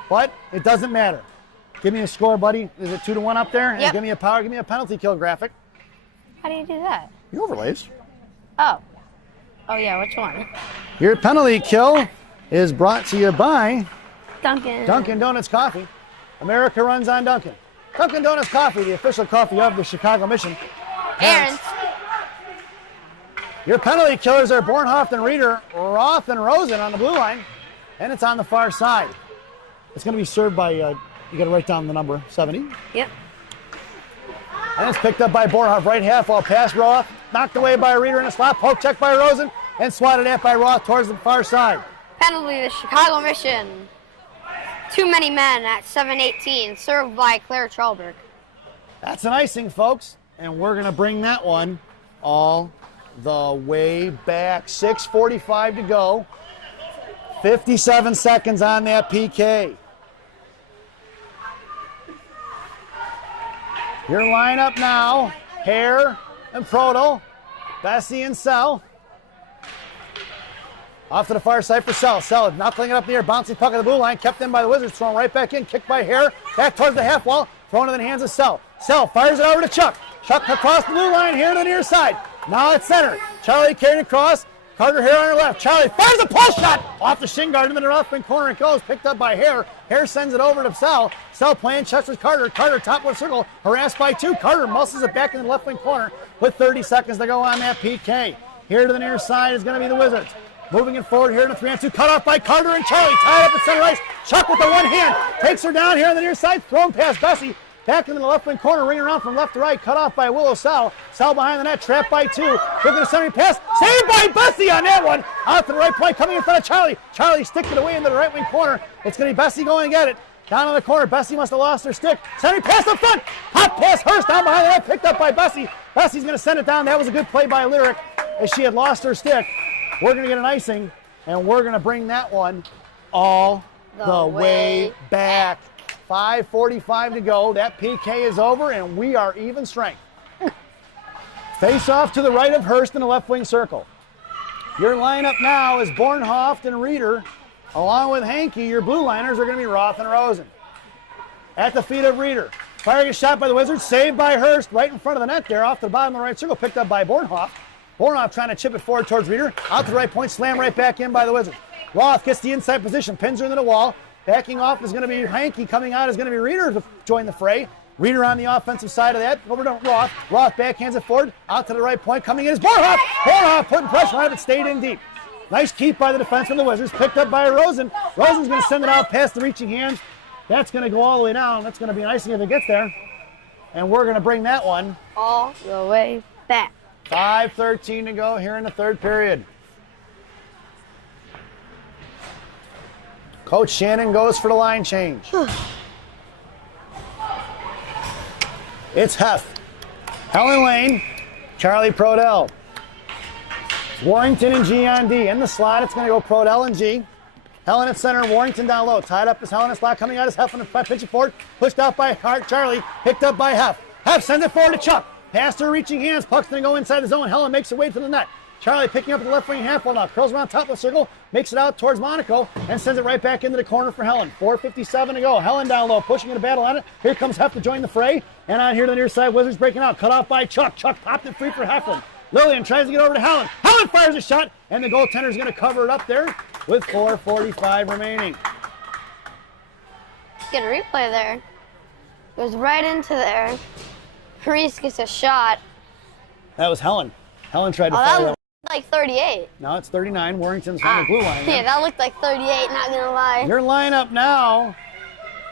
But it doesn't matter. Give me a score, buddy. Is it 2-1 up there? And Yep. give me a power. Give me a penalty kill graphic. How do you do that? The overlays. Oh. Oh, yeah, which one? Your penalty kill is brought to you by Duncan. Dunkin' Donuts Coffee. America runs on Dunkin'. Dunkin' Donuts Coffee, the official coffee of the Chicago Mission. Aaron's. Your penalty killers are Bornhoft and Reeder, Roth and Rosen on the blue line, and it's on the far side. It's going to be served by, you got to write down the number, 70. Yep. And it's picked up by Bornhoff, right half wall pass Roth, knocked away by Reeder in a slot, poke check by Rosen, and swatted at by Roth towards the far side. Penalty to Chicago Mission. Too many men at 7:18, served by Claire Chalberg. That's an icing, folks, and we're going to bring that one all the way back. 6:45 to go. 57 seconds on that PK. Your lineup now, Hare and Proto, Bessie and Sell. Off to the far side for Sell. Sell knuckling it up in the air, bouncing puck at the blue line, kept in by the Wizards, thrown right back in, kicked by Hare, back towards the half wall, thrown in the hands of Sell. Sell fires it over to Chuck. Chuck across the blue line, here to the near side. Now at center. Charlie carrying across. Carter Hare on her left. Charlie fires a pull shot off the shin guard into the left wing corner. It goes, picked up by Hare. Hare sends it over to Sell. Sell playing checks with Carter. Carter top left circle, harassed by 2. Carter muscles it back in the left wing corner with 30 seconds to go on that PK. Here to the near side is going to be the Wizards. Moving it forward here in a 3-on-2, cut off by Carter and Charlie. Tied up at center ice. Chuck with the one hand. Takes her down here on the near side. Thrown past Bessie. Back into the left wing corner, ring around from left to right, cut off by Willow Sell. Sell behind the net, trapped by 2. Looking at centering pass, saved by Bessie on that one. Out to the right point, coming in front of Charlie. Charlie sticked it away into the right wing corner. It's going to be Bessie going to get it. Down in the corner, Bessie must have lost her stick. Centering pass up front, pop pass Hurst down behind the net, picked up by Bessie. Bessie's going to send it down. That was a good play by Lyric as she had lost her stick. We're going to get an icing, and we're going to bring that one all the way back. 5:45 to go. That PK is over, and we are even strength. Face off to the right of Hurst in the left wing circle. Your lineup now is Bornhoft and Reeder. Along with Hankey, your blue liners are going to be Roth and Rosen. At the feet of Reeder. Firing a shot by the Wizards, saved by Hurst right in front of the net there, off to the bottom of the right circle, picked up by Bornhoft. Bornhoft trying to chip it forward towards Reeder. Out to the right point, slam right back in by the Wizards. Roth gets the inside position, pins her into the wall. Backing off is going to be Hankey. Coming out is going to be Reeder to join the fray. Reeder on the offensive side of that. Over to Roth. Roth backhands it forward. Out to the right point. Coming in is Bornhoft. Bornhoft putting pressure on it, but stayed in deep. Nice keep by the defense from the Wizards. Picked up by Rosen. Rosen's going to send it out past the reaching hands. That's going to go all the way down. That's going to be an icing if it gets there. And we're going to bring that one All the way back. 5:13 to go here in the third period. Coach Shannon goes for the line change. It's Heff, Helen Lane, Charlie Prodell. Warrington and G on D. In the slot, it's going to go Prodell and G. Helen at center, Warrington down low. Tied up is Helen in slot, coming out is Heff on the front, pitching forward. Pushed out by Charlie, picked up by Heff. Heff sends it forward to Chuck. Past her reaching hands, puck's going to go inside the zone. Helen makes her way to the net. Charlie picking up the left wing half wall now. Curls around top of the circle, makes it out towards Monaco, and sends it right back into the corner for Helen. 4:57 to go. Helen down low, pushing in a battle on it. Here comes Heff to join the fray. And on here to the near side, Wizards breaking out. Cut off by Chuck. Chuck popped it free for Heflin. Lillian tries to get over to Helen. Helen fires a shot, and the goaltender's going to cover it up there with 4:45 remaining. Get a replay there. Goes right into there. Reese gets a shot. That was Helen. Helen tried to Oh, that fire looked like 38. Now it's 39. Warrington's from the blue line. Yeah, that looked like 38, not gonna lie. Your lineup now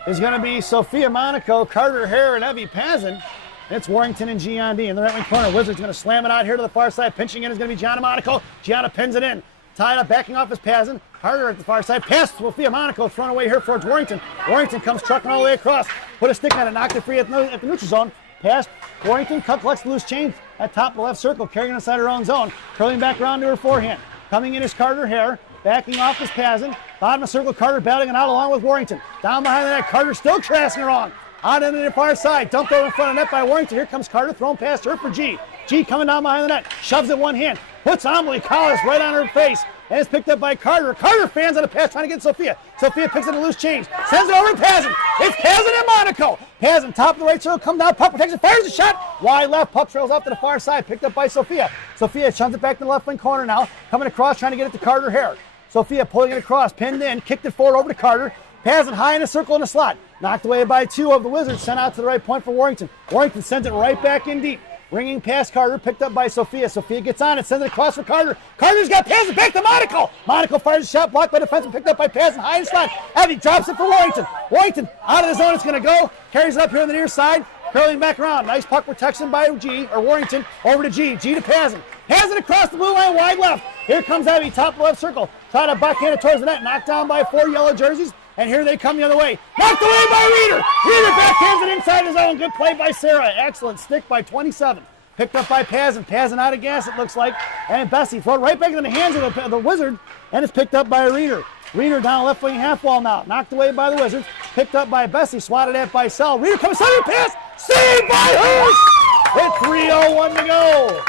is going to be Sophia Monaco, Carter Hare, and Evie Pazin. It's Warrington and Gianna D in the right wing corner. Wizards going to slam it out here to the far side. Pinching in is going to be Gianna Monaco. Gianna pins it in. Tied up, backing off is Pazin. Carter at the far side. Pass to Sophia Monaco, thrown away here towards Warrington. Warrington comes trucking all the way across. Put a stick on it, knocked it free at the neutral zone. Pass. Warrington collects the loose change at top of the left circle, carrying it inside her own zone. Curling back around to her forehand. Coming in is Carter Hare. Backing off is Pazin. Bottom of circle, Carter battling it out along with Warrington. Down behind the net, Carter still crashing her on. Out into the far side, dumped over in front of net by Warrington. Here comes Carter, thrown past her for G. G coming down behind the net, shoves it one hand, puts Amelie Collis right on her face, and it's picked up by Carter. Carter fans on a pass trying to get Sophia. Sophia picks it a loose change, sends it over to Pazin. It's Pazin and Monaco. Pazin, top of the right circle, comes down, puck protects it, fires a shot. Wide left, puck trails off to the far side, picked up by Sophia. Sophia shuns it back to the left wing corner now, coming across, trying to get it to Carter Hare. Sophia pulling it across, pinned in, kicked it forward over to Carter. Pazin high in a circle in the slot. Knocked away by two of the Wizards, sent out to the right point for Warrington. Warrington sends it right back in deep. Ringing past Carter, picked up by Sophia. Sophia gets on it, sends it across for Carter. Carter's got Pazin back to Monaco. Monaco fires a shot, blocked by defenseman, picked up by Pazin, high in the slot. Evie drops it for Warrington. Warrington out of the zone, it's going to go. Carries it up here on the near side. Curling back around. Nice puck protection by Warrington. Over to G. G to Pazin. Pazin across the blue line, wide left. Here comes Evie, top left circle. Try to backhand it towards the net. Knocked down by 4 yellow jerseys. And here they come the other way. Knocked away by Reeder. Reeder backhands it inside his own. Good play by Sarah. Excellent stick by 27. Picked up by Pazin. Pazin out of gas, it looks like. And Bessie throw it right back into the hands of the Wizard. And it's picked up by Reeder. Reeder down left wing half wall now. Knocked away by the Wizards. Picked up by Bessie. Swatted at by Sell. Reeder comes center pass. Saved by Hurst. With 3:01 to go.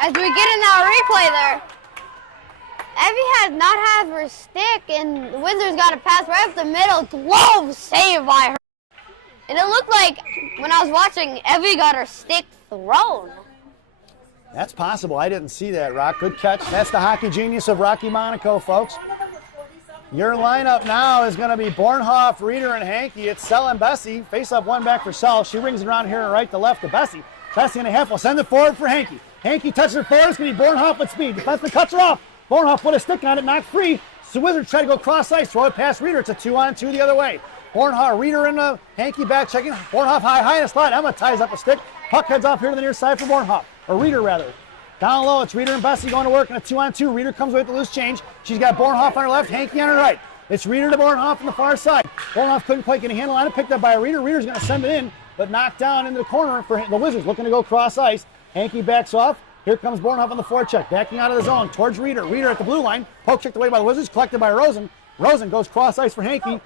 As we get in that replay there, Evie had not had her stick, and the Wizards got a pass right up the middle. Glove save by her. And it looked like, when I was watching, Evie got her stick thrown. That's possible. I didn't see that, Rock. Good catch. That's the hockey genius of Rocky Monaco, folks. Your lineup now is going to be Bornhoff, Reeder, and Hankey. It's Sell and Bessie. Face up one back for Sell. She rings it around here right to left to Bessie. Bessie and a half will send it forward for Hankey. Hankey touches her forward. It's going to be Bornhoff with speed. Defenseman cuts her off. Bornhoff put a stick on it, knocked free. So Wizards try to go cross ice, throw it past Reeder. It's a 2-on-2 the other way. Bornhoff, Reeder in the Hankey back checking. Bornhoff high in the slot. Emma ties up a stick. Puck heads off here to the near side for Bornhoff, or Reeder rather. Down low, it's Reeder and Bessie going to work in a 2-on-2. Reeder comes away with the loose change. She's got Bornhoff on her left, Hankey on her right. It's Reeder to Bornhoff on the far side. Bornhoff couldn't quite get a handle on it, picked up by Reeder. Reeder's going to send it in, but knocked down into the corner for the Wizards, looking to go cross ice. Hankey backs off. Here comes Bornhoff on the forecheck, backing out of the zone towards Reeder. Reeder at the blue line, poke checked away by the Wizards, collected by Rosen. Rosen goes cross ice for Hankey,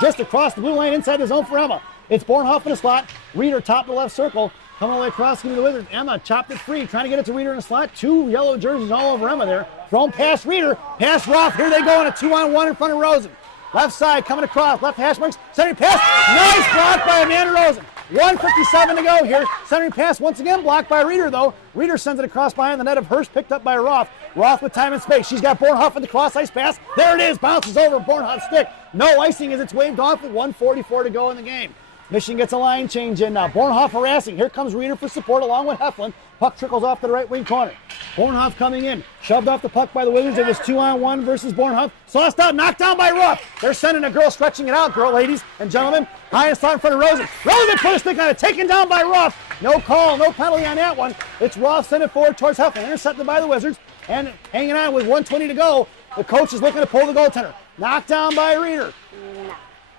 just across the blue line inside the zone for Emma. It's Bornhoff in the slot. Reeder top of the left circle, coming all the way across into the Wizards. Emma chopped it free, trying to get it to Reeder in the slot. 2 yellow jerseys all over Emma there. Thrown past Reeder, past Roth. Here they go in a 2-on-1 in front of Rosen. Left side coming across, left hash marks, centering pass. Nice block by Amanda Rosen. 1:57 to go here. Centering pass once again blocked by Reeder though. Reeder sends it across behind the net of Hurst, picked up by Roth. Roth with time and space. She's got Bornhoff with the cross ice pass. There it is, bounces over Bornhoff's stick. No icing as it's waved off with 1:44 to go in the game. Michigan gets a line change in now. Bornhoff harassing. Here comes Reeder for support along with Heflin. Puck trickles off to the right wing corner. Bornhoff coming in. Shoved off the puck by the Wizards. It was 2-on-1 versus Bornhoff. Sauced out, knocked down by Roth. They're sending a girl stretching it out, ladies and gentlemen. High and slot in front of Rosen. Rosen put a stick on it, taken down by Roth. No call, no penalty on that one. It's Roth sent it forward towards Heflin. Intercepted by the Wizards. And hanging on with 1:20 to go. The coach is looking to pull the goaltender. Knocked down by Reeder.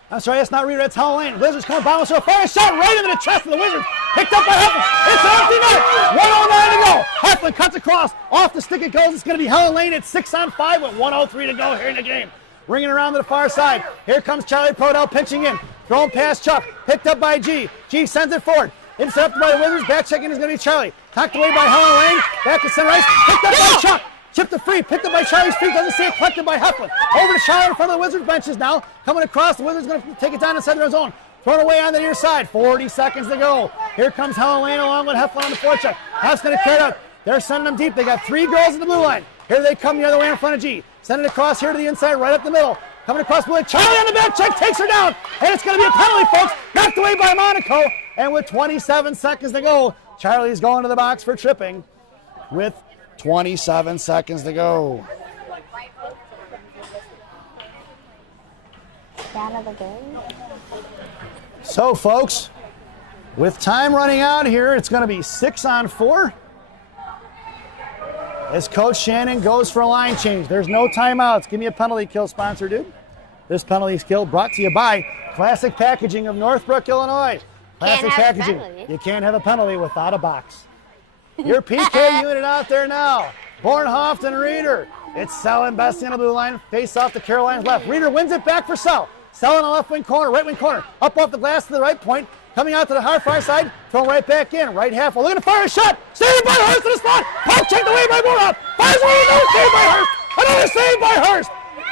I'm sorry, that's not Reeder, that's Helen Lane. Wizards come bounce, so fire shot right into the chest of the Wizards. Picked up by Heflin. It's an empty net. 1:09 to go. Heflin cuts across. Off the stick it goes. It's going to be Helen Lane at 6-on-5 with 1:03 to go here in the game. Ringing around to the far side. Here comes Charlie Prodell pitching in. Thrown past Chuck. Picked up by G. G sends it forward. Intercepted by the Wizards. Back checking is going to be Charlie. Knocked away by Helen Lane. Back to center ice. Picked up by Chuck. Chipped it free, picked up by Charlie's feet, doesn't see it, collected by Heflin. Over to Charlie in front of the Wizards benches now. Coming across, the Wizards going to take it down inside their zone. Thrown away on the near side, 40 seconds to go. Here comes Helen Lane along with Heflin on the forecheck. Hef's going to carry it up. They're sending them deep. They got 3 girls in the blue line. Here they come the other way in front of G. Send it across here to the inside, right up the middle. Coming across blue line. Charlie on the back check, takes her down. And it's going to be a penalty, folks. Knocked away by Monaco. And with 27 seconds to go, Charlie's going to the box for tripping with 27 seconds to go. Out of the game. So, folks, with time running out here, it's going to be 6-on-4. As Coach Shannon goes for a line change. There's no timeouts. Give me a penalty kill sponsor, dude. This penalty kill brought to you by Classic Packaging of Northbrook, Illinois. Classic Packaging. You can't have a penalty without a box. Your PK unit out there now. Bornhoft and Reeder. It's Sell and Bessie on the blue line. Face off to Caroline's left. Reeder wins it back for Sell. Sell in the left wing corner, right wing corner. Up off the glass to the right point. Coming out to the far side. Throw right back in. Right half. We're looking to fire a shot. Saved by Hurst to the spot. Poke checked away by Bornhoft. Fires away. Another save by Hurst. Another save by Hurst.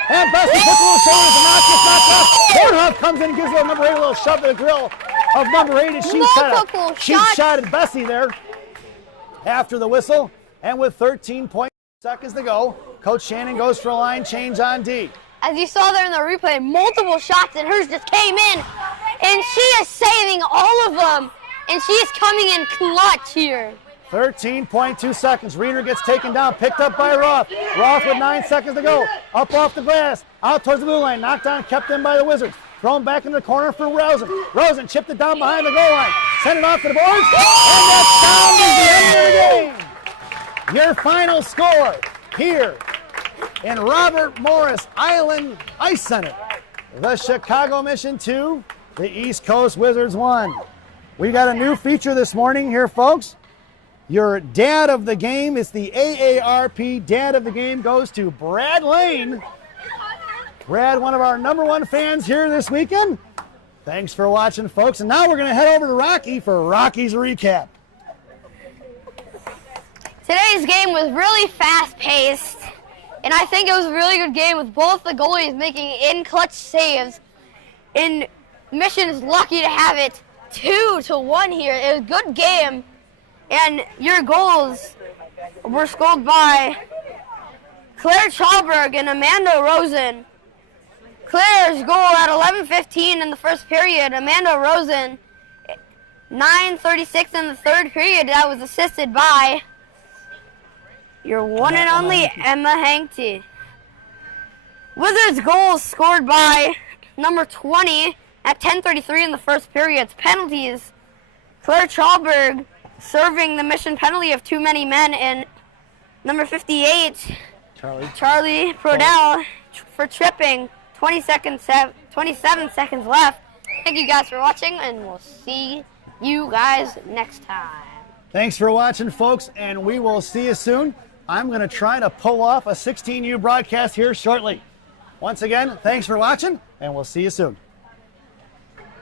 And Bessie puts a little shoulders and knocks this knocked off. Bornhoft comes in and gives number 8 a little shove to the grill of number 8. And she's got a cheap shot at Bessie there after the whistle. And with 13.2 seconds to go, Coach Shannon goes for a line change on D. As you saw there in the replay, multiple shots and hers just came in. And she is saving all of them. And she is coming in clutch here. 13.2 seconds. Reeder gets taken down, picked up by Roth. Roth with 9 seconds to go. Up off the glass, out towards the blue line. Knocked down, kept in by the Wizards. Thrown back into the corner for Rosen. Rosen chipped it down behind the goal line. Sent it off to the boards. And that's down to the end of the game. Your final score here in Robert Morris Island Ice Center. The Chicago Mission 2, the East Coast Wizards 1. We got a new feature this morning here, folks. Your dad of the game is the AARP dad of the game goes to Brad Lane. Brad, one of our #1 fans here this weekend. Thanks for watching, folks. And now we're going to head over to Rocky for Rocky's recap. Today's game was really fast-paced, and I think it was a really good game with both the goalies making in-clutch saves. And Mission is lucky to have it 2-1 here. It was a good game, and your goals were scored by Claire Chalberg and Amanda Rosen. Claire's goal at 11:15 in the first period. Amanda Rosen, 9:36 in the third period. That was assisted by your one and only Emma Hankty. Wizards goals scored by number 20 at 10:33 in the first period. Penalties. Claire Chalberg serving the Mission penalty of too many men, and number 58, Charlie Prodell for tripping. 27 seconds left. Thank you guys for watching, and we'll see you guys next time. Thanks for watching, folks, and we will see you soon. I'm going to try to pull off a 16U broadcast here shortly. Once again, thanks for watching, and we'll see you soon.